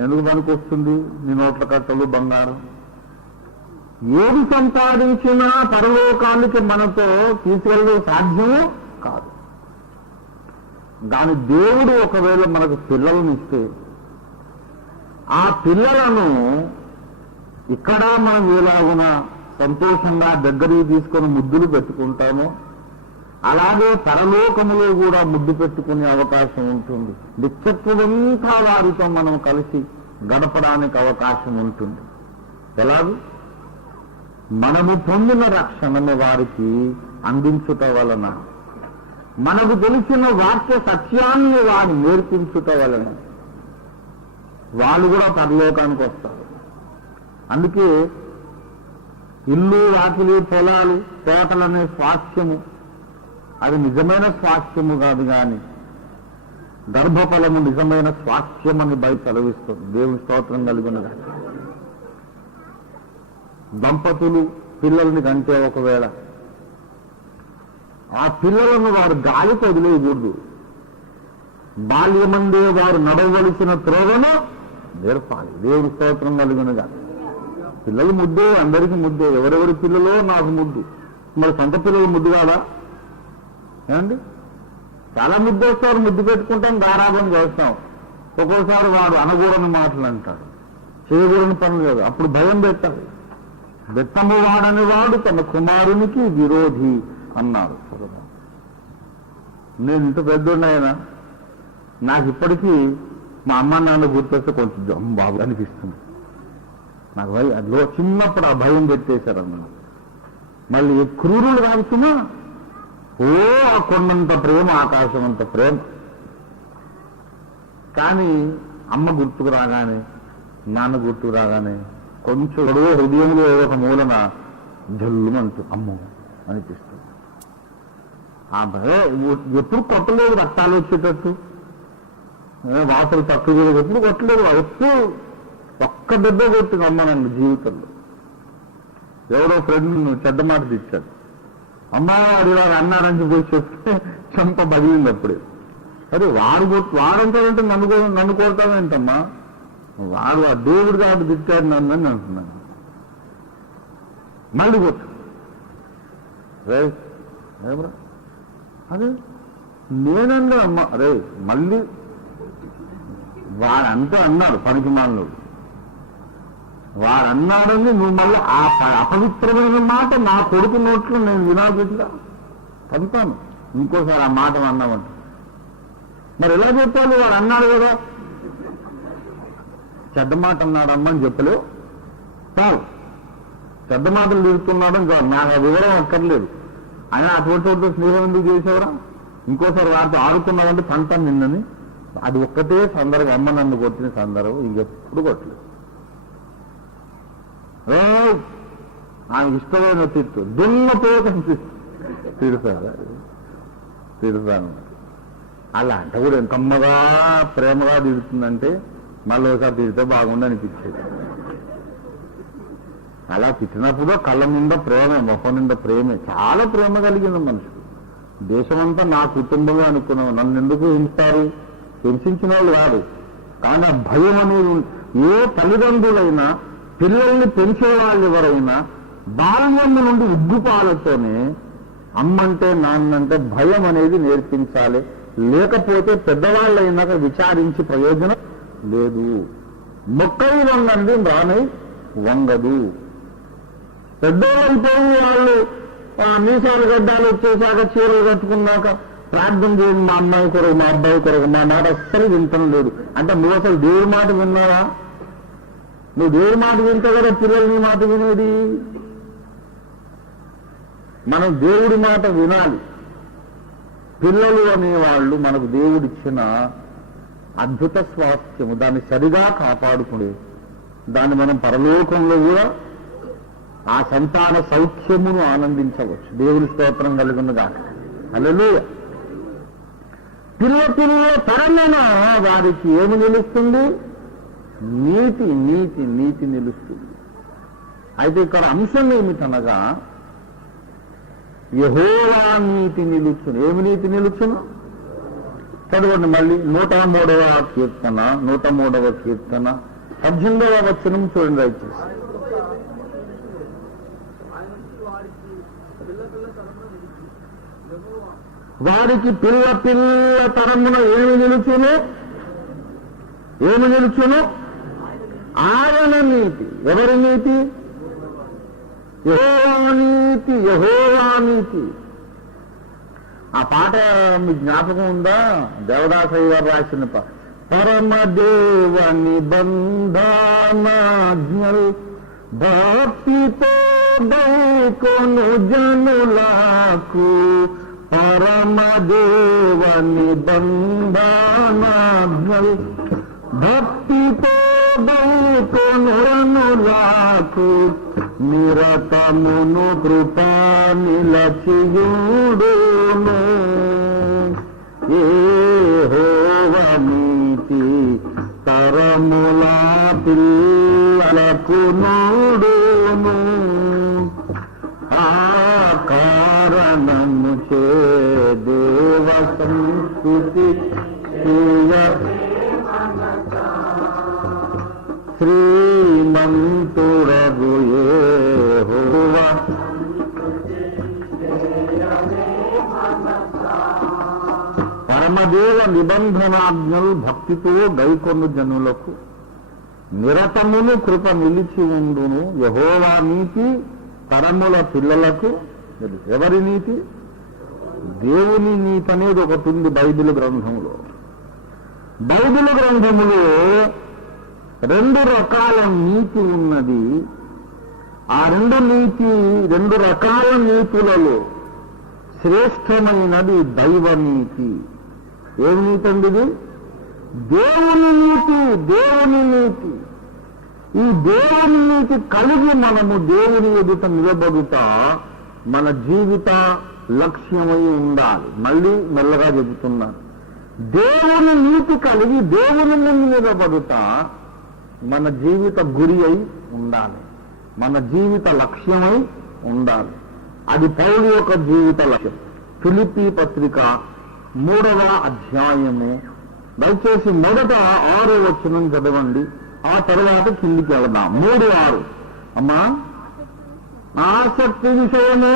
ఎందుకు పనికి వస్తుంది? నీ నోట్ల కట్టలు బంగారం ఏది సంపాదించినా పరలోకానికి మనతో తీసుకెళ్ళే సాధ్యము కాదు. దాని దేవుడు ఒకవేళ మనకు పిల్లలను ఇస్తే, ఆ పిల్లలను ఇక్కడ మనం ఎలాగున సంతోషంగా దగ్గరికి తీసుకొని ముద్దులు పెట్టుకుంటామో, అలాగే పరలోకములో కూడా ముద్దు పెట్టుకునే అవకాశం ఉంటుంది. నిత్యత్వమంతా వారితో మనం కలిసి గడపడానికి అవకాశం ఉంటుంది. ఎలాగూ మనము పొందిన రక్షణను వారికి అందించుట వలన, మనకు తెలిసిన వాక్య సత్యాన్ని వారు నేర్పించుట వలన వాళ్ళు కూడా పరలోకానికి వస్తారు. అందుకే ఇల్లు, వాకిలి, పొలాలు, తోటలనే స్వాస్థ్యము అది నిజమైన స్వాస్థ్యము కాదు, కానీ గర్భఫలము నిజమైన స్వాస్థ్యమని బయట సెలవిస్తుంది. దేవుని స్తోత్రం కలుగునగా. దంపతులు పిల్లల్ని కంటే ఒకవేళ ఆ పిల్లలను వారు గాలికి వదిలేయకూడదు. బాల్యమందే వారు నడవలసిన త్రోవను నేర్పాలి. దేవుని స్తోత్రం కలుగునగా. పిల్లలు ముద్దే, అందరికీ ముద్దే. ఎవరెవరి పిల్లలో నాకు ముద్దు. మరి సొంత పిల్లలు ముద్దు కాదా? ఏమండి, చాలా ముద్దు వస్తారు, ముద్దు పెట్టుకుంటాం, గారాబం చేస్తాం. ఒక్కోసారి వాడు అనకూడని మాటలు అంటాడు, చేయకూడని పనులు లేదు. అప్పుడు భయం పెట్టాలి. బెత్తము వాడని వాడు తన కుమారునికి విరోధి అన్నాడు. నేను ఇంత పెద్దోడినైనా నాకు ఇప్పటికీ మా అమ్మ నాన్న గుర్తొస్తే కొంచెం బాబు అనిపిస్తుంది నాకు. అదిలో చిన్నప్పుడు ఆ భయం పెట్టేశారన్న. మళ్ళీ క్రూరులు కాల్చుమా, ఓ ఆ కొండంత ప్రేమ, ఆకాశం అంత ప్రేమ. కానీ అమ్మ గుర్తుకు రాగానే, నాన్న గుర్తుకు రాగానే కొంచెం హృదయంలో ఒక మూలన జల్లుమంటూ అమ్మో అనిపిస్తుంది. ఆ భయం ఎప్పుడు కొట్టలేదు, రక్తాలు వచ్చేటట్టు, వాసలు తక్కువ ఎప్పుడు కొట్టలేదు. ఎప్పుడు ఒక్క దెబ్బ కొట్టి అమ్మనండి జీవితంలో. ఎవరో ఫ్రెండ్ చెడ్డ మాట తెచ్చాడు, అమ్మవాడు ఇలాగ అన్నారని పోయి చెప్తే చెంప బదిలింది అప్పుడే. అదే వాడంటాడంటే నన్ను కొడతావేంటమ్మా, వాడు ఆ దేవుడు కాబట్టి తిట్టాడు నన్ను అని అంటున్నాను. మళ్ళీ కొట్టు రేరా అదే నేనండి అమ్మ. అరే మళ్ళీ వాడంతా అన్నాడు పనికి మాలినోడు, వాడన్నాడని నువ్వు మళ్ళీ ఆ అపవిత్రమైన మాట నా కొడుకు నోట్లు నేను వినాల్సిందిగా పంపాను. ఇంకోసారి ఆ మాట అన్నామంట మరి ఎలా చెప్పాలి? వాడు అన్నాడు కదా, చెడ్డ మాట అన్నాడమ్మా అని చెప్పలేవు. చాలు చెడ్డ మాటలు తిరుగుతున్నాడు ఇంకా నాకు ఆ వివరం అక్కర్లేదు. ఆయన అటువంటి స్నేహం ఎందుకు చేసేవరా? ఇంకోసారి వాటితో ఆడుకున్నామంటే పంటాను నిన్నని. అది ఒక్కటే సందర్భం, అమ్మ నన్ను కొట్టిన సందర్భం, ఇంకెప్పుడు కొట్టలేదు. ఆమెకు ఇష్టమైన తిట్టు దున్నతో తిడతాను. అలా అంటే కూడా ఎంతమ్మగా ప్రేమగా తిడుతుందంటే మళ్ళీ ఒకసారి తిడితే బాగుండి అనిపించేది. అలా తిట్టినప్పుడు కళ్ళ నిండా ప్రేమే, మొహం నిండా ప్రేమే, చాలా ప్రేమ కలిగింది మనిషి. దేశమంతా నా కుటుంబమే అనుకున్నాం. నన్ను ఎందుకు హింసారు? హింసించిన వాళ్ళు కాదు, కానీ ఆ భయం అనేది ఏ తల్లిదండ్రులైనా పిల్లల్ని పెంచేవాళ్ళు ఎవరైనా బాల్యం నుండి ఉగ్గుపాలతోనే అమ్మంటే నాన్నంటే భయం అనేది నేర్పించాలి. లేకపోతే పెద్దవాళ్ళైనాక విచారించి ప్రయోజనం లేదు. మొక్కై వంగండి రానై వంగదు. పెద్దవాళ్ళైపోయి వాళ్ళు మీసాలు గడ్డాలు వచ్చేసాక చీరలు కట్టుకున్నాక ప్రార్థన చేయండి మా అమ్మాయి కొరకు మా అబ్బాయి కొరకు, మా మాట అస్సలు వింటం లేదు అంటే నువ్వు అసలు దేవుడి మాట విన్నావా? నువ్వు దేవుడి మాట వింటే కదా పిల్లల్ని మాట వినేది. మనం దేవుడి మాట వినాలి. పిల్లలు అనేవాళ్ళు మనకు దేవుడిచ్చిన అద్భుత స్వాస్థ్యము, దాన్ని సరిగా కాపాడుకునే దాన్ని మనం పరలోకంలో కూడా ఆ సంతాన సౌఖ్యమును ఆనందించవచ్చు. దేవుని స్తోత్రం కలుగునుగా. హల్లెలూయా. పిల్ల తరమున వారికి ఏమి నిలుస్తుంది? నీతి నీతి నీతి నిలుస్తుంది. అయితే ఇక్కడ అంశం ఏమిటనగా యెహోవా నీతి నిలుచును. ఏమి నీతి నిలుచును? చదవండి మళ్ళీ 103వ కీర్తన 103వ కీర్తన 18వ వచనం చూడండి దయచేసి. వారికి పిల్ల తరమున ఏమి నిలుచును? ఏమి నిలుచును? ఆయన నీతి. ఎవరి నీతి? యెహోవా నీతి. యెహోవా నీతి. ఆ పాట మీ జ్ఞాపకం ఉందా? దేవదాసయ్య గారు రాసిన పరమదేవ నిబంధనాజ్ఞల్ భక్తితో దైకొను జనులకు, పరమదేవ నిబంధనాజ్ఞల్ భక్తితో దైకొను జనులకు, నిరతమును కృపా నిలచియుడును. యెహోవా నీతి తరముల పిల్లలకు నోడును. ఆ కారణము చే దేవ సంస్కృతి శ్రీమంతుడగు యెహోవా పరమదేవ నిబంధనాజ్ఞలు భక్తితో గైకొను జనులకు, నిరతమును కృప నిలిచి ఉండును. యెహోవా నీతి తరముల పిల్లలకు. ఎవరి నీతి? దేవుని నీతి అనేది ఒకటి ఉంది బైబిల్ గ్రంథంలో. బైబిల్ గ్రంథములో 2 రకాల నీతి ఉన్నది. ఆ 2 రకాల నీతులలో శ్రేష్టమైనది దైవ నీతి. ఏమి నీతి అండి ఇది? దేవుని నీతి. దేవుని నీతి. ఈ దేవుని నీతి కలిగి మనము దేవుని ఎదుట నిలబడుట మన జీవిత లక్ష్యమై ఉండాలి. మళ్ళీ మెల్లగా చెబుతున్నాను. దేవుని నీతి కలిగి దేవుని ముందు నిలబడుట మన జీవిత గురి అయి ఉండాలి, మన జీవిత లక్ష్యమై ఉండాలి. అది పౌలు యొక్క జీవిత లక్ష్యం. ఫిలిప్పీ పత్రిక 3వ అధ్యాయము, దయచేసి మొదట 6వ వచనం చదవండి, ఆ తర్వాత కిందికి వెళదాం. 3:6. అమ్మా, ఆసక్తి విషయము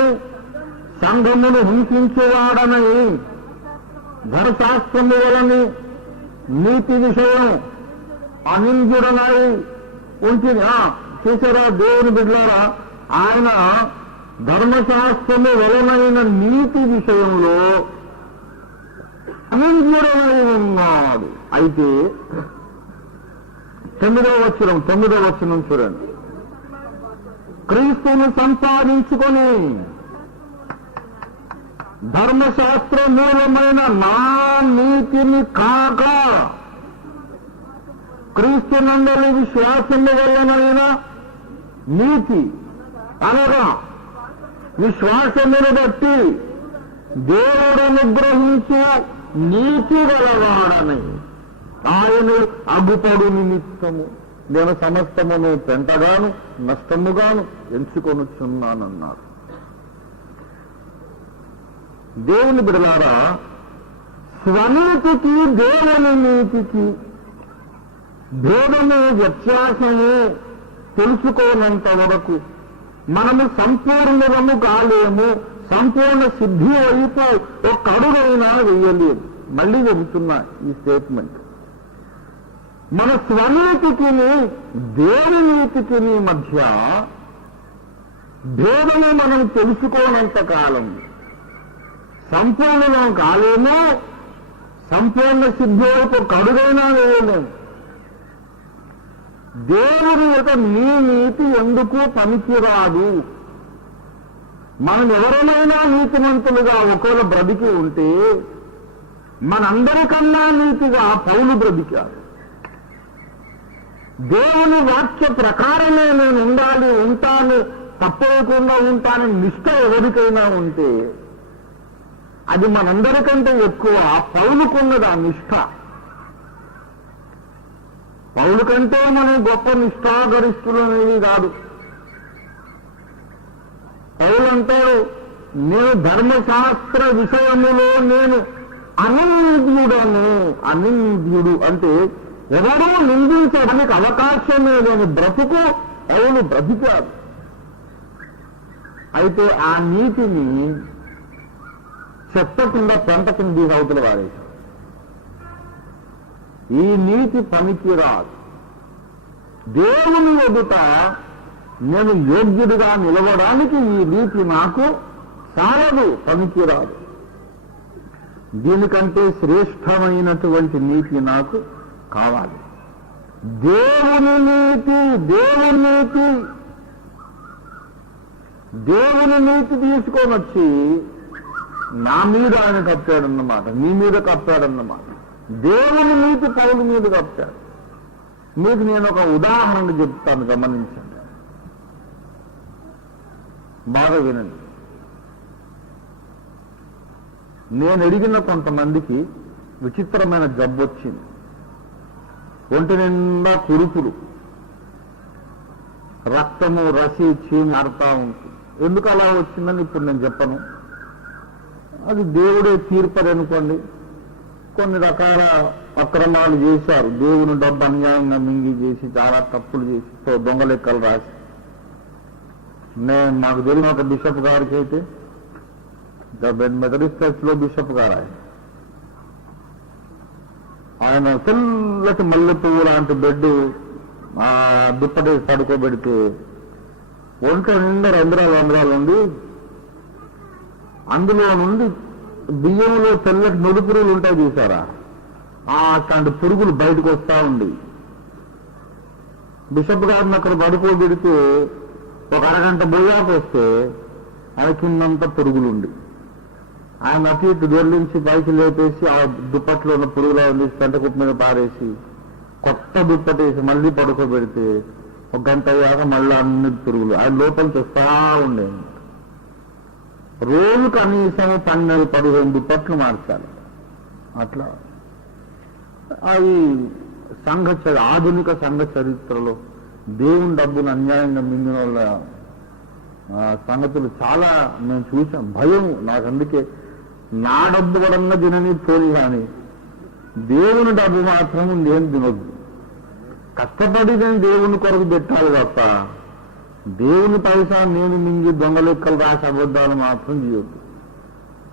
సంఘమును హింసించేవాడనని ధర్మశాస్త్రము వలని నీతి విషయం అనింద్యుడనై ఉంచింది. చూసారా దేవుని బిడ్డలారా, ఆయన ధర్మశాస్త్రము వలనైన నీతి విషయంలో అనింద్యుడనై ఉన్నాడు. అయితే 9వ వచనం చూడండి. క్రీస్తును సంపాదించుకొని ధర్మశాస్త్ర మూలమైన నా నీతిని కాక క్రీస్తునందలి విశ్వాసము వల్లనైన నీతి అనగా విశ్వాసమును బట్టి దేవుడు అనుగ్రహించు నీతి గలవాడని ఆయన అగుపడు నిమిత్తము నేను సమస్తమును పెంటగాను నష్టముగాను ఎంచుకొనుచున్నానన్నాడు. దేవుని బిడలారా, స్వనీతికి దేవుని నీతికి భేదము వ్యత్యాసము తెలుసుకోనంత వరకు మనము సంపూర్ణము కాలేము, సంపూర్ణ సిద్ధి వైపు ఒక అడుగైనా వేయలేదు. మళ్ళీ చెబుతున్నా ఈ స్టేట్మెంట్. మన స్వనీతికి దేవుని నీతికి మధ్య భేదము మనం తెలుసుకోనంత కాలం సంపూర్ణం కాలేము, సంపూర్ణ సిద్ధి వైపు ఒక అడుగైనా వేయలేము. దేవుని యొక్క నీ నీతి ఎందుకు పనికిరాదు? మనం ఎవరైనా నీతిమంతులుగా ఒకరు బ్రతికి ఉంటే మనందరికన్నా నీతిగా పౌలు బ్రతికాడు. దేవుని వాక్య ప్రకారమే నేను ఉండాలి, ఉంటాను, తప్పకుండా ఉంటానని నిష్ఠ ఎవరికైనా ఉంటే అది మనందరికంటే ఎక్కువ పౌలుకున్నది ఆ నిష్ఠ. పౌలు కంటే మనం గొప్ప నిష్ఠాగరిష్ఠులు అనేది కాదు. పౌలు అంటాడు, నేను ధర్మశాస్త్ర విషయములో నేను అనింద్యుడను. అనింద్యుడు అంటే ఎవరూ నిందించడానికి అవకాశమే లేని బ్రతుకు పౌలు బ్రతికాడు. అయితే ఆ నీతిని చెప్పకుండా పెంట కింద అవతల వారేశాడు. ఈ నీతి పనికిరాదు. దేవుని ఎదుట నేను యోగ్యుడిగా నిలవడానికి ఈ నీతి నాకు చాలదు, పనికిరాదు. దీనికంటే శ్రేష్టమైనటువంటి నీతి నాకు కావాలి. దేవుని నీతి, దేవుని నీతి, దేవుని నీతి తీసుకొని వచ్చి నా మీద ఆయన కప్పాడన్నమాట, నీ మీద కప్పాడన్నమాట. దేవుని నీతి పౌలు మీద కప్పాడు. మీకు నేను ఒక ఉదాహరణ చెప్తాను, గమనించండి, బాగా వినండి. నేను అడిగిన కొంతమందికి విచిత్రమైన జబ్బు వచ్చింది. ఒంటి నిండా కురుపులు, రక్తము రసి చీమారుతా ఉంటుంది. ఎందుకు అలా వచ్చిందని ఇప్పుడు నేను చెప్పను. అది దేవుడే తీర్పని అనుకోండి. కొన్ని రకాల అక్రమాలు చేశారు, దేవుని డబ్బు అన్యాయంగా మింగి చేసి, చాలా తప్పులు చేసి, దొంగ లెక్కలు రాసి. నాకు తెలిసిన ఒక బిషప్ గారికి అయితే, మెథడిస్ట్ చర్చ్లో బిషప్ గారు ఆయన తెల్లటి మల్లె పువ్వు లాంటి బెడ్ దుప్పటి పడుకోబెడితే ఒంట్లో నిండా రంధ్రాలు ఉండి, అందులో నుండి బియ్యంలో తెల్లటి నొడి పురుగులు ఉంటాయి చూసారా, అట్లాంటి పురుగులు బయటకు వస్తా ఉండి బిషప్ గారిని అక్కడ పడుకోబెడితే ఒక అరగంట బోయాకు వస్తే ఆయన కిందంతా పురుగులుండి ఆయన అటు ఇటు దొర్లించి పైకి లేపేసి ఆ దుప్పట్లో ఉన్న పురుగులా ఉంది పెంట కుప్ప మీద పారేసి కొత్త దుప్పటేసి మళ్ళీ పడుకోబెడితే ఒక గంట అయ్యాక మళ్ళీ అన్ని పురుగులు ఆయన లోపలికి వస్తా ఉండేది. రోజు కనీసం 12-15 దుప్పట్లు మార్చాలి. అట్లా అవి ఆధునిక సంఘ చరిత్రలో దేవుని డబ్బును అన్యాయంగా మింగిన వాళ్ళ సంగతులు చాలా మేము చూసాం. భయం నాకు. అందుకే నా డబ్బు వలన తినని తోలు కానీ దేవుని డబ్బు మాత్రం నేను తినొద్దు. కష్టపడి నేను దేవుని కొరకు పెట్టాలి తప్ప దేవుని పైసా నేను మింగి దొంగ లెక్కలు రాసి అబద్ధాలు మాత్రం చేయొద్దు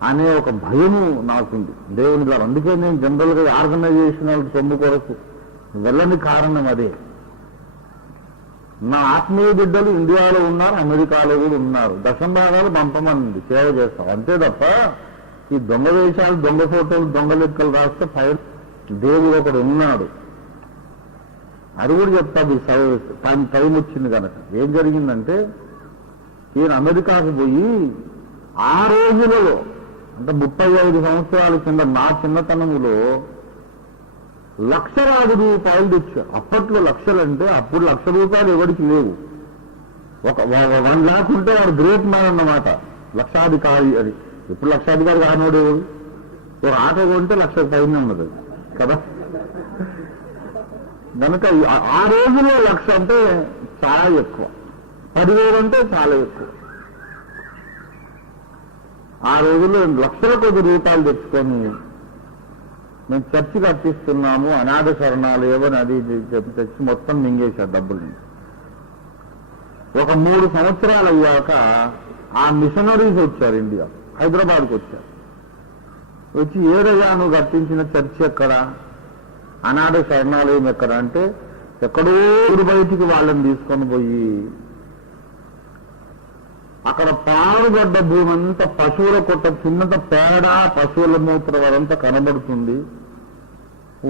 అనే ఒక భయము నాకుంది దేవుని ద్వారా. అందుకే నేను జనరల్గా ఆర్గనైజేషనల్ సొమ్ము కొరకు వెళ్ళని కారణం అదే. నా ఆత్మీయ బిడ్డలు ఇండియాలో ఉన్నారు, అమెరికాలో కూడా ఉన్నారు. దశంభాగాలు పంపమని సేవ చేస్తాం అంతే తప్ప ఈ దొంగ వేషాలు, దొంగ ఫోటోలు, దొంగ లెక్కలు రాస్తే ఫైర్ దేవుడు ఒకడు ఉన్నాడు. అది కూడా చెప్తాది టైం వచ్చింది కనుక. ఏం జరిగిందంటే ఈయన అమెరికాకు పోయి ఆ రోజులలో అంటే 35 సంవత్సరాల కింద నా చిన్నతనములో లక్షలాది రూపాయలు తెచ్చారు. అప్పట్లో లక్షలంటే అప్పుడు ₹1,00,000 ఎవరికి లేవు. ఒక 1 lakh ఉంటే వాడు గ్రేట్ మ్యాన్ అన్నమాట, లక్షాధికారి. అది ఇప్పుడు లక్షాధికారి కానోడు ఒక ఆటో కొంటే ₹1,00,000 పైన ఉన్నది కదా. కనుక ఆ రోజుల్లో 1,00,000 అంటే చాలా ఎక్కువ, 10,000 అంటే చాలా ఎక్కువ. ఆ రోజుల్లో లక్షల కొద్ది రూపాయలు తెచ్చుకొని మేము చర్చి కట్టిస్తున్నాము, అనాథ శరణాలయమని అది తెచ్చి మొత్తం మింగేశారు డబ్బుల్ని. ఒక 3 సంవత్సరాలు అయ్యాక ఆ మిషనరీస్ వచ్చారు ఇండియా, హైదరాబాద్కి వచ్చారు. వచ్చి ఏదయ్యా నువ్వు కట్టించిన చర్చి ఎక్కడ, అనాథ శరణాలయం ఎక్కడ అంటే ఎక్కడో ఊరు బయటికి వాళ్ళని తీసుకొని పోయి అక్కడ పారుగడ్డ భూమి అంతా పశువుల కొట్ట, చిన్నంత పేడ, పశువుల మూత్రం అదంతా కనబడుతుంది.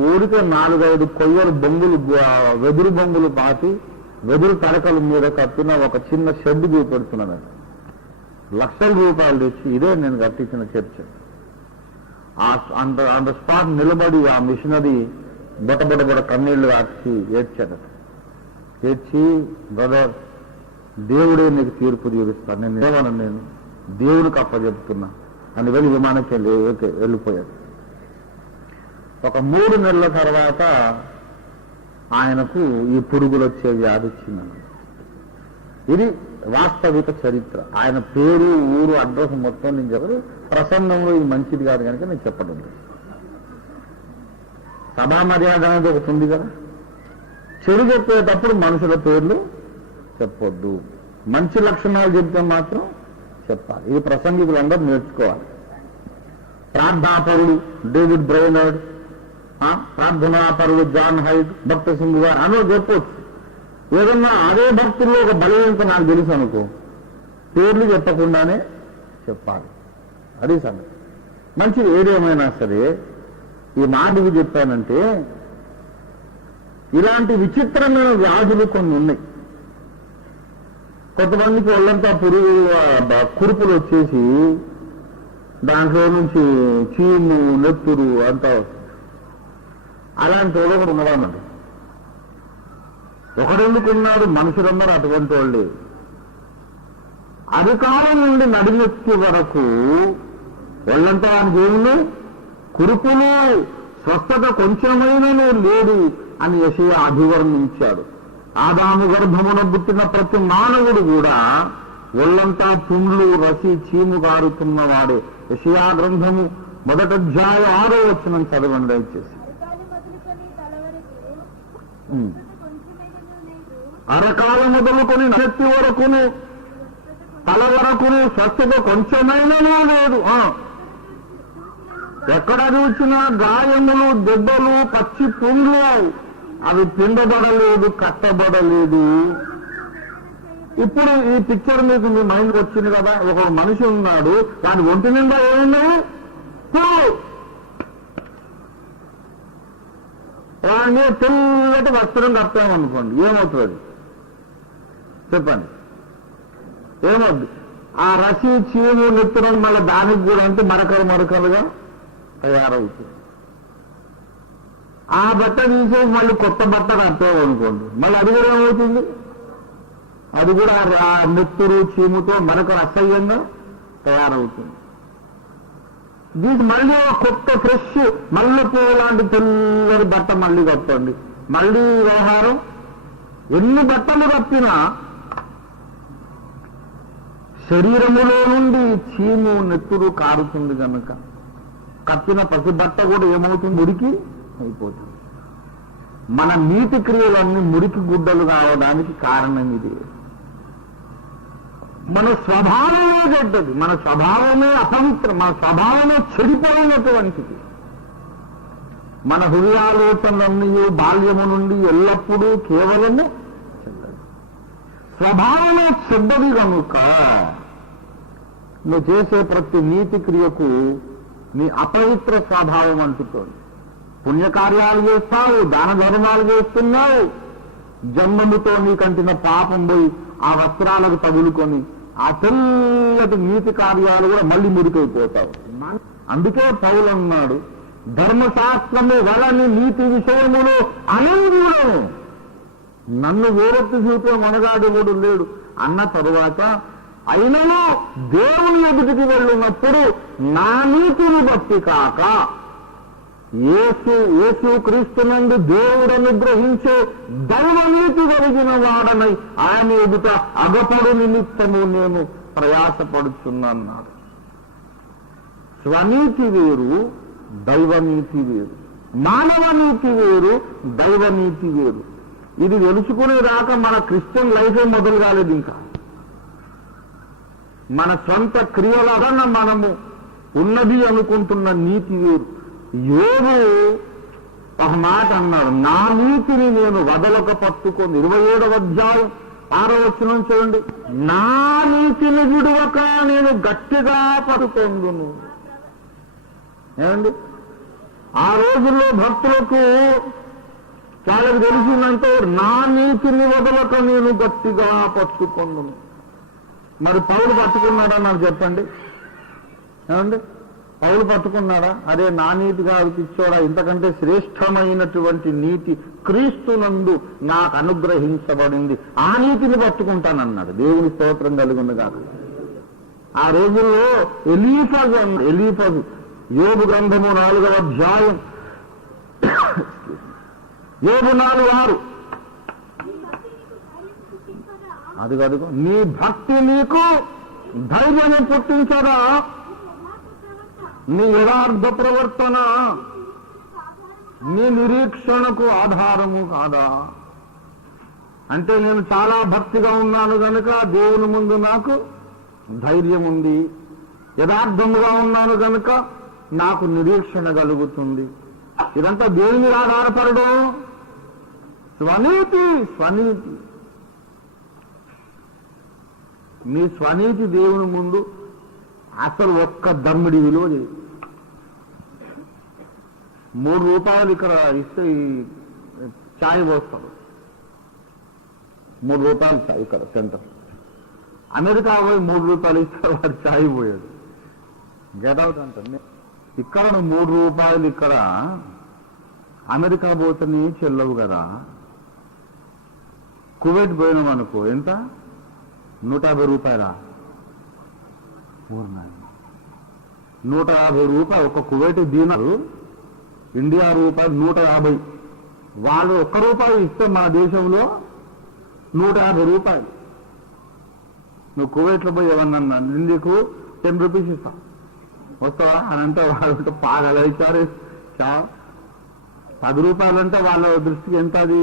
ఊరికే 4-5 కొయ్యలు బొంగులు, వెదురు బొంగులు పాతి వెదురు తడకల మీద కట్టిన ఒక చిన్న షెడ్ చూపెడుతున్నాను. ₹1,00,000 తెచ్చి ఇదే నేను కట్టించిన చర్చ. అంత స్పాట్ నిలబడి ఆ మిషనరీ బొటబొటబొట కన్నీళ్లు కాచి ఏడ్చాడు. ఏడ్చి బ్రదర్ దేవుడే నీకు తీర్పు తీరుస్తాను, నేను దేవుడికి అప్పచెప్తున్నా అని వెళ్ళి విమానానికి వెళ్ళిపోయాడు. ఒక 3 నెలల తర్వాత ఆయనకు ఈ పురుగులు వచ్చే వ్యాధి వచ్చిందని. ఇది వాస్తవిక చరిత్ర. ఆయన పేరు, ఊరు, అడ్రస్ మొత్తం నేను చెప్పరు. ప్రసంగంలో ఇది మంచిది కాదు కనుక నేను చెప్పడం లేదు. సభా మర్యాద అనేది ఒకటి ఉంది కదా. చెడు చెప్పేటప్పుడు మనుషుల పేర్లు చెప్పొద్దు, మంచి లక్షణాలు చెప్తే మాత్రం చెప్పాలి. ఇది ప్రసంగికులందరూ నేర్చుకోవాలి. ప్రార్థనాపరుడు డేవిడ్ బ్రైనర్డ్, ప్రార్థనాపరుడు జాన్ హైడ్, భక్త సింగ్ గారు అని చెప్పొచ్చు. ఏదన్నా అదే భక్తుల్లో ఒక బలహీనత నాకు తెలుసు అనుకో, పేర్లు చెప్పకుండానే చెప్పాలి. అది సంగతి. మంచిది ఏదేమైనా సరే ఈ మాటకు చెప్పానంటే ఇలాంటి విచిత్రమైన వ్యాధులు కొన్ని ఉన్నాయి. కొంతమందికి ఒళ్ళంతా కురుపులు వచ్చేసి దాంట్లో నుంచి చీము, నెత్తురు అంతా వస్తుంది. అలాంటి వాళ్ళు ఒకడు ఉన్నవాడు. ఒకడెందుకున్నాడు, మనుషులందరూ అటువంటి వాళ్ళే. అధికారం నుండి నడినెత్తి వరకు ఒళ్ళంతా వానికి ఏముంది, కురుపులు, స్వస్థత కొంచెమైనను లేదు అని యెషయా అభివర్ణించాడు. ఆదాము గర్భమున పుట్టిన ప్రతి మానవుడు కూడా ఒళ్ళంతా పుండ్లు, రసి, చీము కారుతున్నవాడే. యెషయా గ్రంథము 1వ అధ్యాయం 6వ వచనం చదవండి దయచేసి. అరకాల మొదలుకొని నెత్తి వరకును తల వరకును స్వస్థత కొంచెమైనను లేదు. ఎక్కడ చూసినా గాయములు, దెబ్బలు, పచ్చి పుండ్లు, అవి పిండబడలేదు, కట్టబడలేదు. ఇప్పుడు ఈ పిక్చర్ మీకు మీ మైండ్కి వచ్చింది కదా. ఒక మనిషి ఉన్నాడు, దాని ఒంటి నిండా ఏమున్నాయి, పుండ్లు. వాడిని తెల్లటి వస్త్రం కప్పామనుకోండి, ఏమవుతుంది చెప్పండి, ఏమవుద్ది? ఆ రసి, చీము, నెత్తురం మళ్ళీ దానికి కూడా అంటే మరకలుగా తయారవుతుంది. ఆ బట్ట తీసేసి మళ్ళీ కొత్త బట్ట కట్టామనుకోండి, మళ్ళీ అది కూడా ఏమవుతుంది, అది కూడా ఆ నెత్తురు, చీముతో మరొక అసహ్యంగా తయారవుతుంది. దీనికి మళ్ళీ కొత్త ఫ్రెష్ మల్లె పువ్వు లాంటి తెల్లని బట్ట మళ్ళీ కప్పండి, మళ్ళీ వ్యవహారం. ఎన్ని బట్టలు కప్పినా శరీరములో నుండి చీము నెత్తురు కారుతుంది కనుక కప్పిన ప్రతి బట్ట కూడా ఏమవుతుంది? మురికి అయిపోతుంది. మన నీతి క్రియలన్నీ మురికి గుడ్డలు కావడానికి కారణం ఇది. మన స్వభావమే చెడ్డది, మన స్వభావమే అపవిత్రం, మన స్వభావమే చెడిపోయినటువంటిది. మన హృదయాలోచనలన్నీ బాల్యము నుండి ఎల్లప్పుడూ కేవలము చెడ్డది. స్వభావమే చెడ్డది కనుక నువ్వు చేసే ప్రతి నీతి క్రియకు నీ అపవిత్ర స్వభావం అంటుతోంది. పుణ్యకార్యాలు చేస్తావు, దాన ధర్మాలు చేస్తున్నావు, జన్మముతో నీకంటిన పాపం పోయి ఆ వస్త్రాలకు తగులుకొని ఆ తెల్లటి నీతి కార్యాలు కూడా మళ్ళీ మురికైపోతావు. అందుకే పౌలు అన్నాడు, ధర్మశాస్త్రము వలని నీతి విషయములు అనంగులను నన్ను వేరెత్తి చూపే మనగాడెవడు లేడు అన్న తరువాత, అయినను దేవుని ఎదుటికి వెళ్ళినప్పుడు నా నీతిని బట్టి కాక యేసు క్రీస్తునందు దేవుడు అనుగ్రహించే దైవనీతి కలిగిన వాడనై ఆయన ఎదుట అగపడు నిమిత్తము నేను ప్రయాసపడుచున్నాడు. స్వనీతి వేరు, దైవనీతి వేరు. మానవ నీతి వేరు, దైవనీతి వేరు. ఇది తెలుసుకునే దాకా మన క్రిస్టియన్ లైఫే మొదలు కాలేదు. ఇంకా మన సొంత క్రియల వలన మనము ఉన్నది అనుకుంటున్న నీతి వేరు. యోబు ఒక మాట అన్నాడు, నా నీతిని నేను వదలక పట్టుకొని. 27వ అధ్యాయం 6వ వచనం చూడండి, నా నీతిని విడువక నేను గట్టిగా పట్టుకొందును. ఏమండి, ఆ రోజుల్లో భక్తులకు వాళ్ళకి తెలిసిందంటే నా నీతిని వదలక నేను గట్టిగా పట్టుకొందును. మరి పౌలు పట్టుకున్నాడా నాకు చెప్పండి? ఏమండి, పౌలు పట్టుకున్నాడా? అదే నా నీతి కాదు పిచ్చోడా, ఇంతకంటే శ్రేష్టమైనటువంటి నీతి క్రీస్తునందు నాకు అనుగ్రహించబడింది, ఆ నీతిని పట్టుకుంటానన్నాడు. దేవుని స్తోత్రం కలుగుంది కాదు. ఆ రోజుల్లో ఎలీఫజు యోబు గ్రంథము 4వ అధ్యాయం యోబు 4:6 అదిగో నీ భక్తి నీకు ధైర్యము పుట్టించదా, నీ యథార్థ ప్రవర్తన నీ నిరీక్షణకు ఆధారము కాదా? అంటే నేను చాలా భక్తిగా ఉన్నాను కనుక దేవుని ముందు నాకు ధైర్యం ఉంది, యథార్థముగా ఉన్నాను కనుక నాకు నిరీక్షణ కలుగుతుంది. ఇదంతా దేని మీద ఆధారపడడం? స్వనీతి. నీ స్వనీతి దేవుని ముందు అసలు ఒక్క దమ్మిడి విలువ లేదు. 3 రూపాయలు ఇక్కడ ఇస్తే ఛాయ్ పోస్తాడు. 3 రూపాయలు ఛాయ్ ఇక్కడ సెంటర్. అమెరికా పోయి 3 రూపాయలు ఇస్తారు, వాడు ఛాయ్ పోయాడు. గెట్ అవుట్ అంటే ఇక్కడ 3 రూపాయలు ఇక్కడ అమెరికా పోతేనే చెల్లవు కదా. కువైట్ పోయినాం అనుకో, ఎంత? 150 రూపాయలా? 150 రూపాయలు ఒక కువైట్ దీనారు. ఇండియా రూపాయలు 150. వాళ్ళు 1 రూపాయి ఇస్తే మన దేశంలో 150 రూపాయలు. నువ్వు కువైట్లో పోయి ఏమన్నా ఇండియాకు 10 రూపీస్ ఇస్తా వస్తావా అని అంటే వాళ్ళు పాగలైతారు. 10 రూపాయలు అంటే వాళ్ళ దృష్టికి ఎంత? అది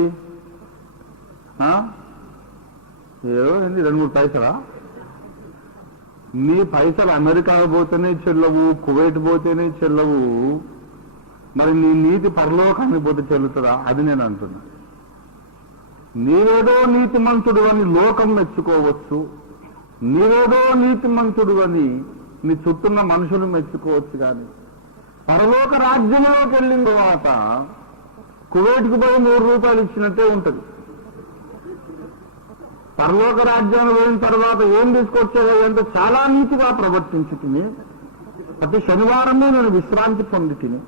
ఏదో 2-3 పైసలా? నీ పైసలు అమెరికా పోతేనే చెల్లవు, కువైట్ పోతేనే చెల్లవు, మరి నీ నీతి పరలోకానికి పోతే చెల్లుతుందా? అది నేను అంటున్నా. నీవేదో నీతిమంతుడు అని లోకం మెచ్చుకోవచ్చు, నీవేదో నీతిమంతుడు అని నీ చుట్టూన్న మనుషులు మెచ్చుకోవచ్చు. కానీ పరలోక రాజ్యంలోకి వెళ్ళిన తర్వాత కువైట్కి పోయి 3 రూపాయలు ఇచ్చినట్టే ఉంటుంది. పరలోక రాజ్యాన్ని పోయిన తర్వాత ఏం తీసుకొచ్చేదో ఏంటో చాలా నీతిగా ప్రవర్తించి తిని ప్రతి శనివారమే నేను విశ్రాంతి పొంది తిని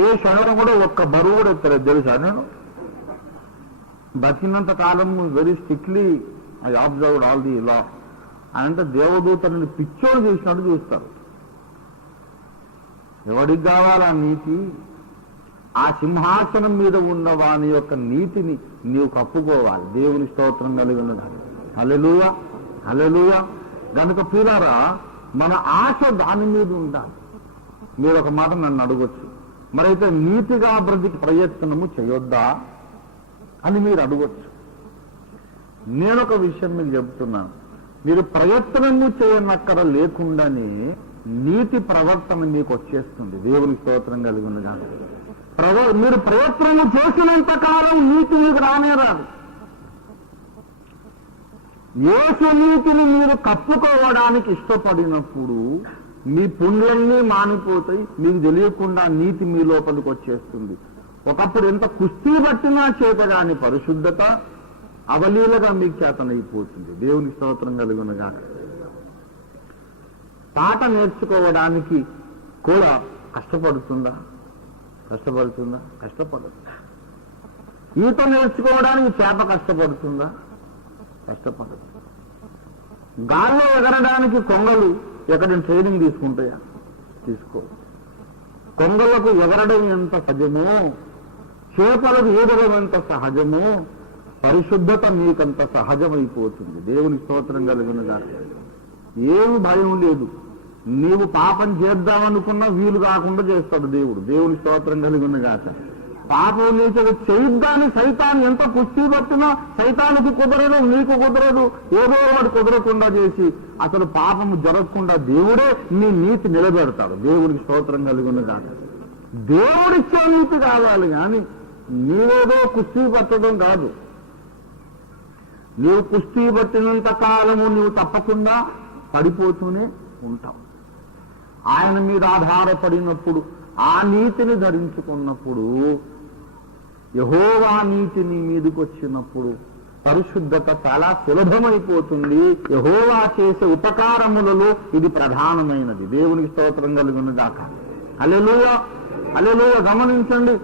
ఏ శనివారం కూడా ఒక్క బరువు కూడా ఎత్తలేదు తెలుసా. నేను బతికినంత కాలం very strictly I observed all the law. అంటే దేవదూతలను పిచ్చోడు చేసినట్టు చూస్తారు. ఎవడికి కావాలా నీతి? ఆ సింహాసనం మీద ఉన్న వాని యొక్క నీతిని నీవు కప్పుకోవాలి. దేవుని స్తోత్రం కలిగి ఉన్నది. హల్లెలూయా, హల్లెలూయా. గనుక ప్రియులారా, మన ఆశ దాని మీద ఉండాలి. మీరు ఒక మాట నన్ను అడగొచ్చు, మరైతే నీతిగా బ్రతికి ప్రయత్నము చేయొద్దా అని మీరు అడగొచ్చు. నేనొక విషయం మీకు చెప్తున్నాను, మీరు ప్రయత్నము చేయనక్కడ లేకుండానే నీతి ప్రవర్తన మీకు వచ్చేస్తుంది. దేవుని స్తోత్రం కలిగి ఉన్నదా. మీరు ప్రయత్నము చేసినంత కాలం నీతి మీకు రానే రాదు. యేసు నీతిని మీరు కప్పుకోవడానికి ఇష్టపడినప్పుడు మీ పుణ్యాలన్నీ మానిపోతాయి, మీకు తెలియకుండా నీతి మీ లోపలికి వచ్చేస్తుంది. ఒకప్పుడు ఎంత కుస్తీ పట్టినా చేతగాని పరిశుద్ధత అవలీలగా మీకు చేతనైపోతుంది. దేవుని స్తోత్రం కలుగునుగా. పాట నేర్చుకోవడానికి కూడా కష్టపడుతుందా? కష్టపడదు. ఈత నేర్చుకోవడానికి చేప కష్టపడుతుందా? కష్టపడదు. గాల్లో ఎగరడానికి కొంగలు ఎక్కడైనా ట్రైనింగ్ తీసుకుంటాయా? తీసుకో. కొంగలకు ఎగరడం ఎంత సహజమో, చేపలకు ఈదడం ఎంత సహజమో, పరిశుద్ధత మీకంత సహజమైపోతుంది. దేవుని స్తోత్రం కలిగినగా. ఏమి భయం లేదు. నీవు పాపం చేద్దామనుకున్నా వీలు కాకుండా చేస్తాడు దేవుడు. దేవుని స్తోత్రం కలిగినగాక. పాపం నీకు చేయిద్దాని సైతాన్ని ఎంత కుస్తీ పట్టినా సైతానికి కుదరదు, నీకు కుదరదు. ఏదో వాడు కుదరకుండా చేసి అసలు పాపము జరగకుండా దేవుడే నీ నీతి నిలబెడతాడు. దేవునికి స్తోత్రం కలిగినగాక. దేవుడిచ్చే నీతి కావాలి కానీ నీవేదో కుస్తీ పట్టడం కాదు. నీవు కుస్తీ పట్టినంత కాలము నీవు తప్పకుండా పడిపోతూనే ఉంటావు. ఆయన మీద ఆధారపడినప్పుడు, ఆ నీతిని ధరించుకున్నప్పుడు, యెహోవా నీతి నీ మీదకి వచ్చినప్పుడు పరిశుద్ధత చాలా సులభమైపోతుంది. యెహోవా చేసే ఉపకారములలో ఇది ప్రధానమైనది. దేవునికి స్తోత్రం కలుగునుగాక. హల్లెలూయా, హల్లెలూయా. గమనించండి,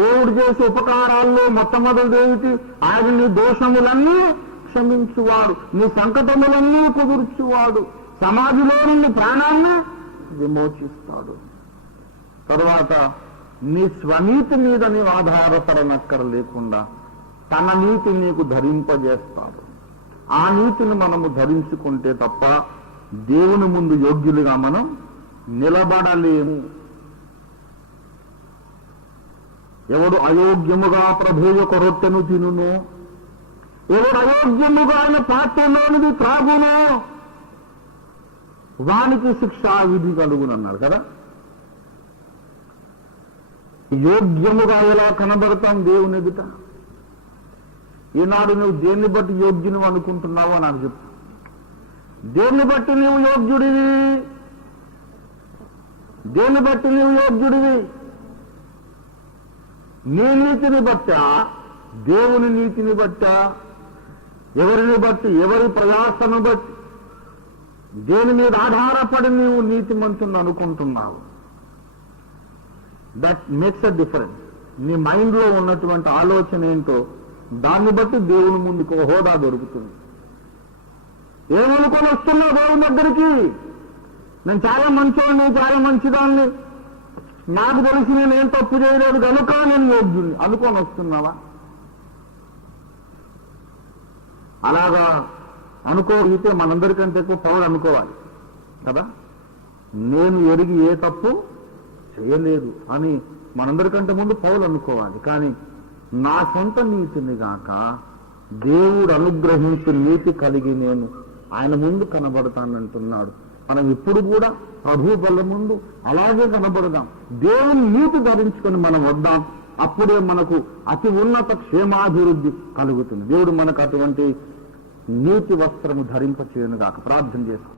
దేవుడు చేసే ఉపకారాల్లో మొట్టమొదటి ఏమిటి? ఆయన నీ దోషములన్నీ క్షమించువాడు, నీ సంకటములన్నీ కుదుర్చువాడు, సమాధిలో నుండి ప్రాణాన్ని విమోచిస్తాడు. తరువాత నీ స్వనీతి మీద నీవు ఆధారపడనక్కర లేకుండా తన నీతి నీకు ధరింపజేస్తాడు. ఆ నీతిని మనము ధరించుకుంటే తప్ప దేవుని ముందు యోగ్యులుగా మనం నిలబడలేము. ఎవడు అయోగ్యముగా ప్రభు యొక్క రొట్టెను తినును, ఎవడు అయోగ్యముగా ఆయన పాత్రలోనిది త్రాగును, వానికి శిక్షా విధి కలుగునన్నాడు కదా. యోగ్యముగా ఎలా కనబడతాం దేవుని ఎదుట? ఈనాడు నువ్వు దేన్ని బట్టి యోగ్యుని అనుకుంటున్నావో నాకు చెప్పు. దేన్ని బట్టి నీవు యోగ్యుడివి? దేన్ని బట్టి నీవు యోగ్యుడివి? నీ నీతిని బట్టా, దేవుని నీతిని బట్టా, ఎవరిని బట్టి, ఎవరి ప్రయాసను బట్టి, దేని మీద ఆధారపడి నీవు నీతిమంతుని అనుకుంటున్నావు? That makes a difference. నీ మైండ్లో ఉన్నటువంటి ఆలోచన ఏంటో దాన్ని బట్టి దేవుని ముందుకు హోదా దొరుకుతుంది. ఏమనుకొని వస్తున్నావు దేవుని దగ్గరికి? నేను చాలా మంచివాడిని, చాలా మంచిదాన్ని, నాకు తెలిసి నేనేం తప్పు చేయలేదు కనుక నేను యోగ్యుని అనుకొని వస్తున్నావా? అలాగా అనుకోగలిగితే మనందరికంటే ఎక్కువ పౌరుడు అనుకోవాలి కదా. నేను ఎరిగి ఏ తప్పు చేయలేదు అని మనందరికంటే ముందు పౌలు అనుకోవాలి. కానీ నా సొంత నీతిని గాక దేవుడు అనుగ్రహించి నీతి కలిగి నేను ఆయన ముందు కనబడతానంటున్నాడు. మనం ఇప్పుడు కూడా ప్రభు బల్ల ముందు అలాగే కనబడదాం. దేవుని నీతి ధరించుకొని మనం వద్దాం. అప్పుడే మనకు అతి ఉన్నత క్షేమాభివృద్ధి కలుగుతుంది. దేవుడు మనకు అటువంటి నీతి వస్త్రము ధరింపచేయును గాక. ప్రార్థన చేసుకో.